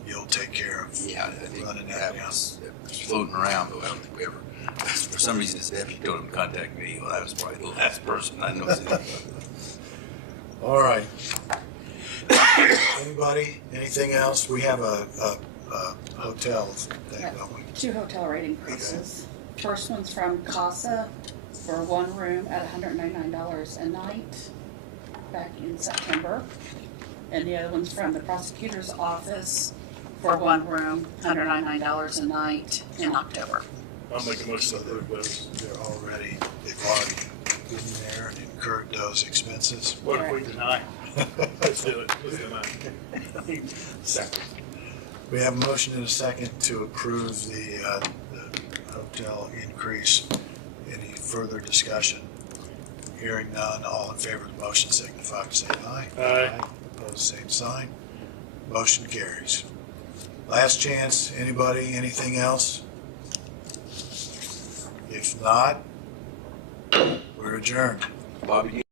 you'll take care of Yeah, I think running that that down. was floating around, but I don't think we ever. For some reason, his deputy told him to contact me. Well, I was probably the last person I know. All right. Anybody? Anything else? We have a hotel thing, don't we? 2 hotel rate increases. First one's from Casa for 1 room at $199 a night back in September. And the other one's from the prosecutor's office for 1 room, $199 a night in October. I'll make a motion to approve those. They've already been there and incurred those expenses. What if we deny? Let's do it. Let's do it. Second. We have a motion and a second to approve the hotel increase. Any further discussion? Hearing none, all in favor of the motion signify by saying aye. Aye. Opposed, same sign. Motion carries. Last chance, anybody, anything else? If not, we're adjourned. Bobby,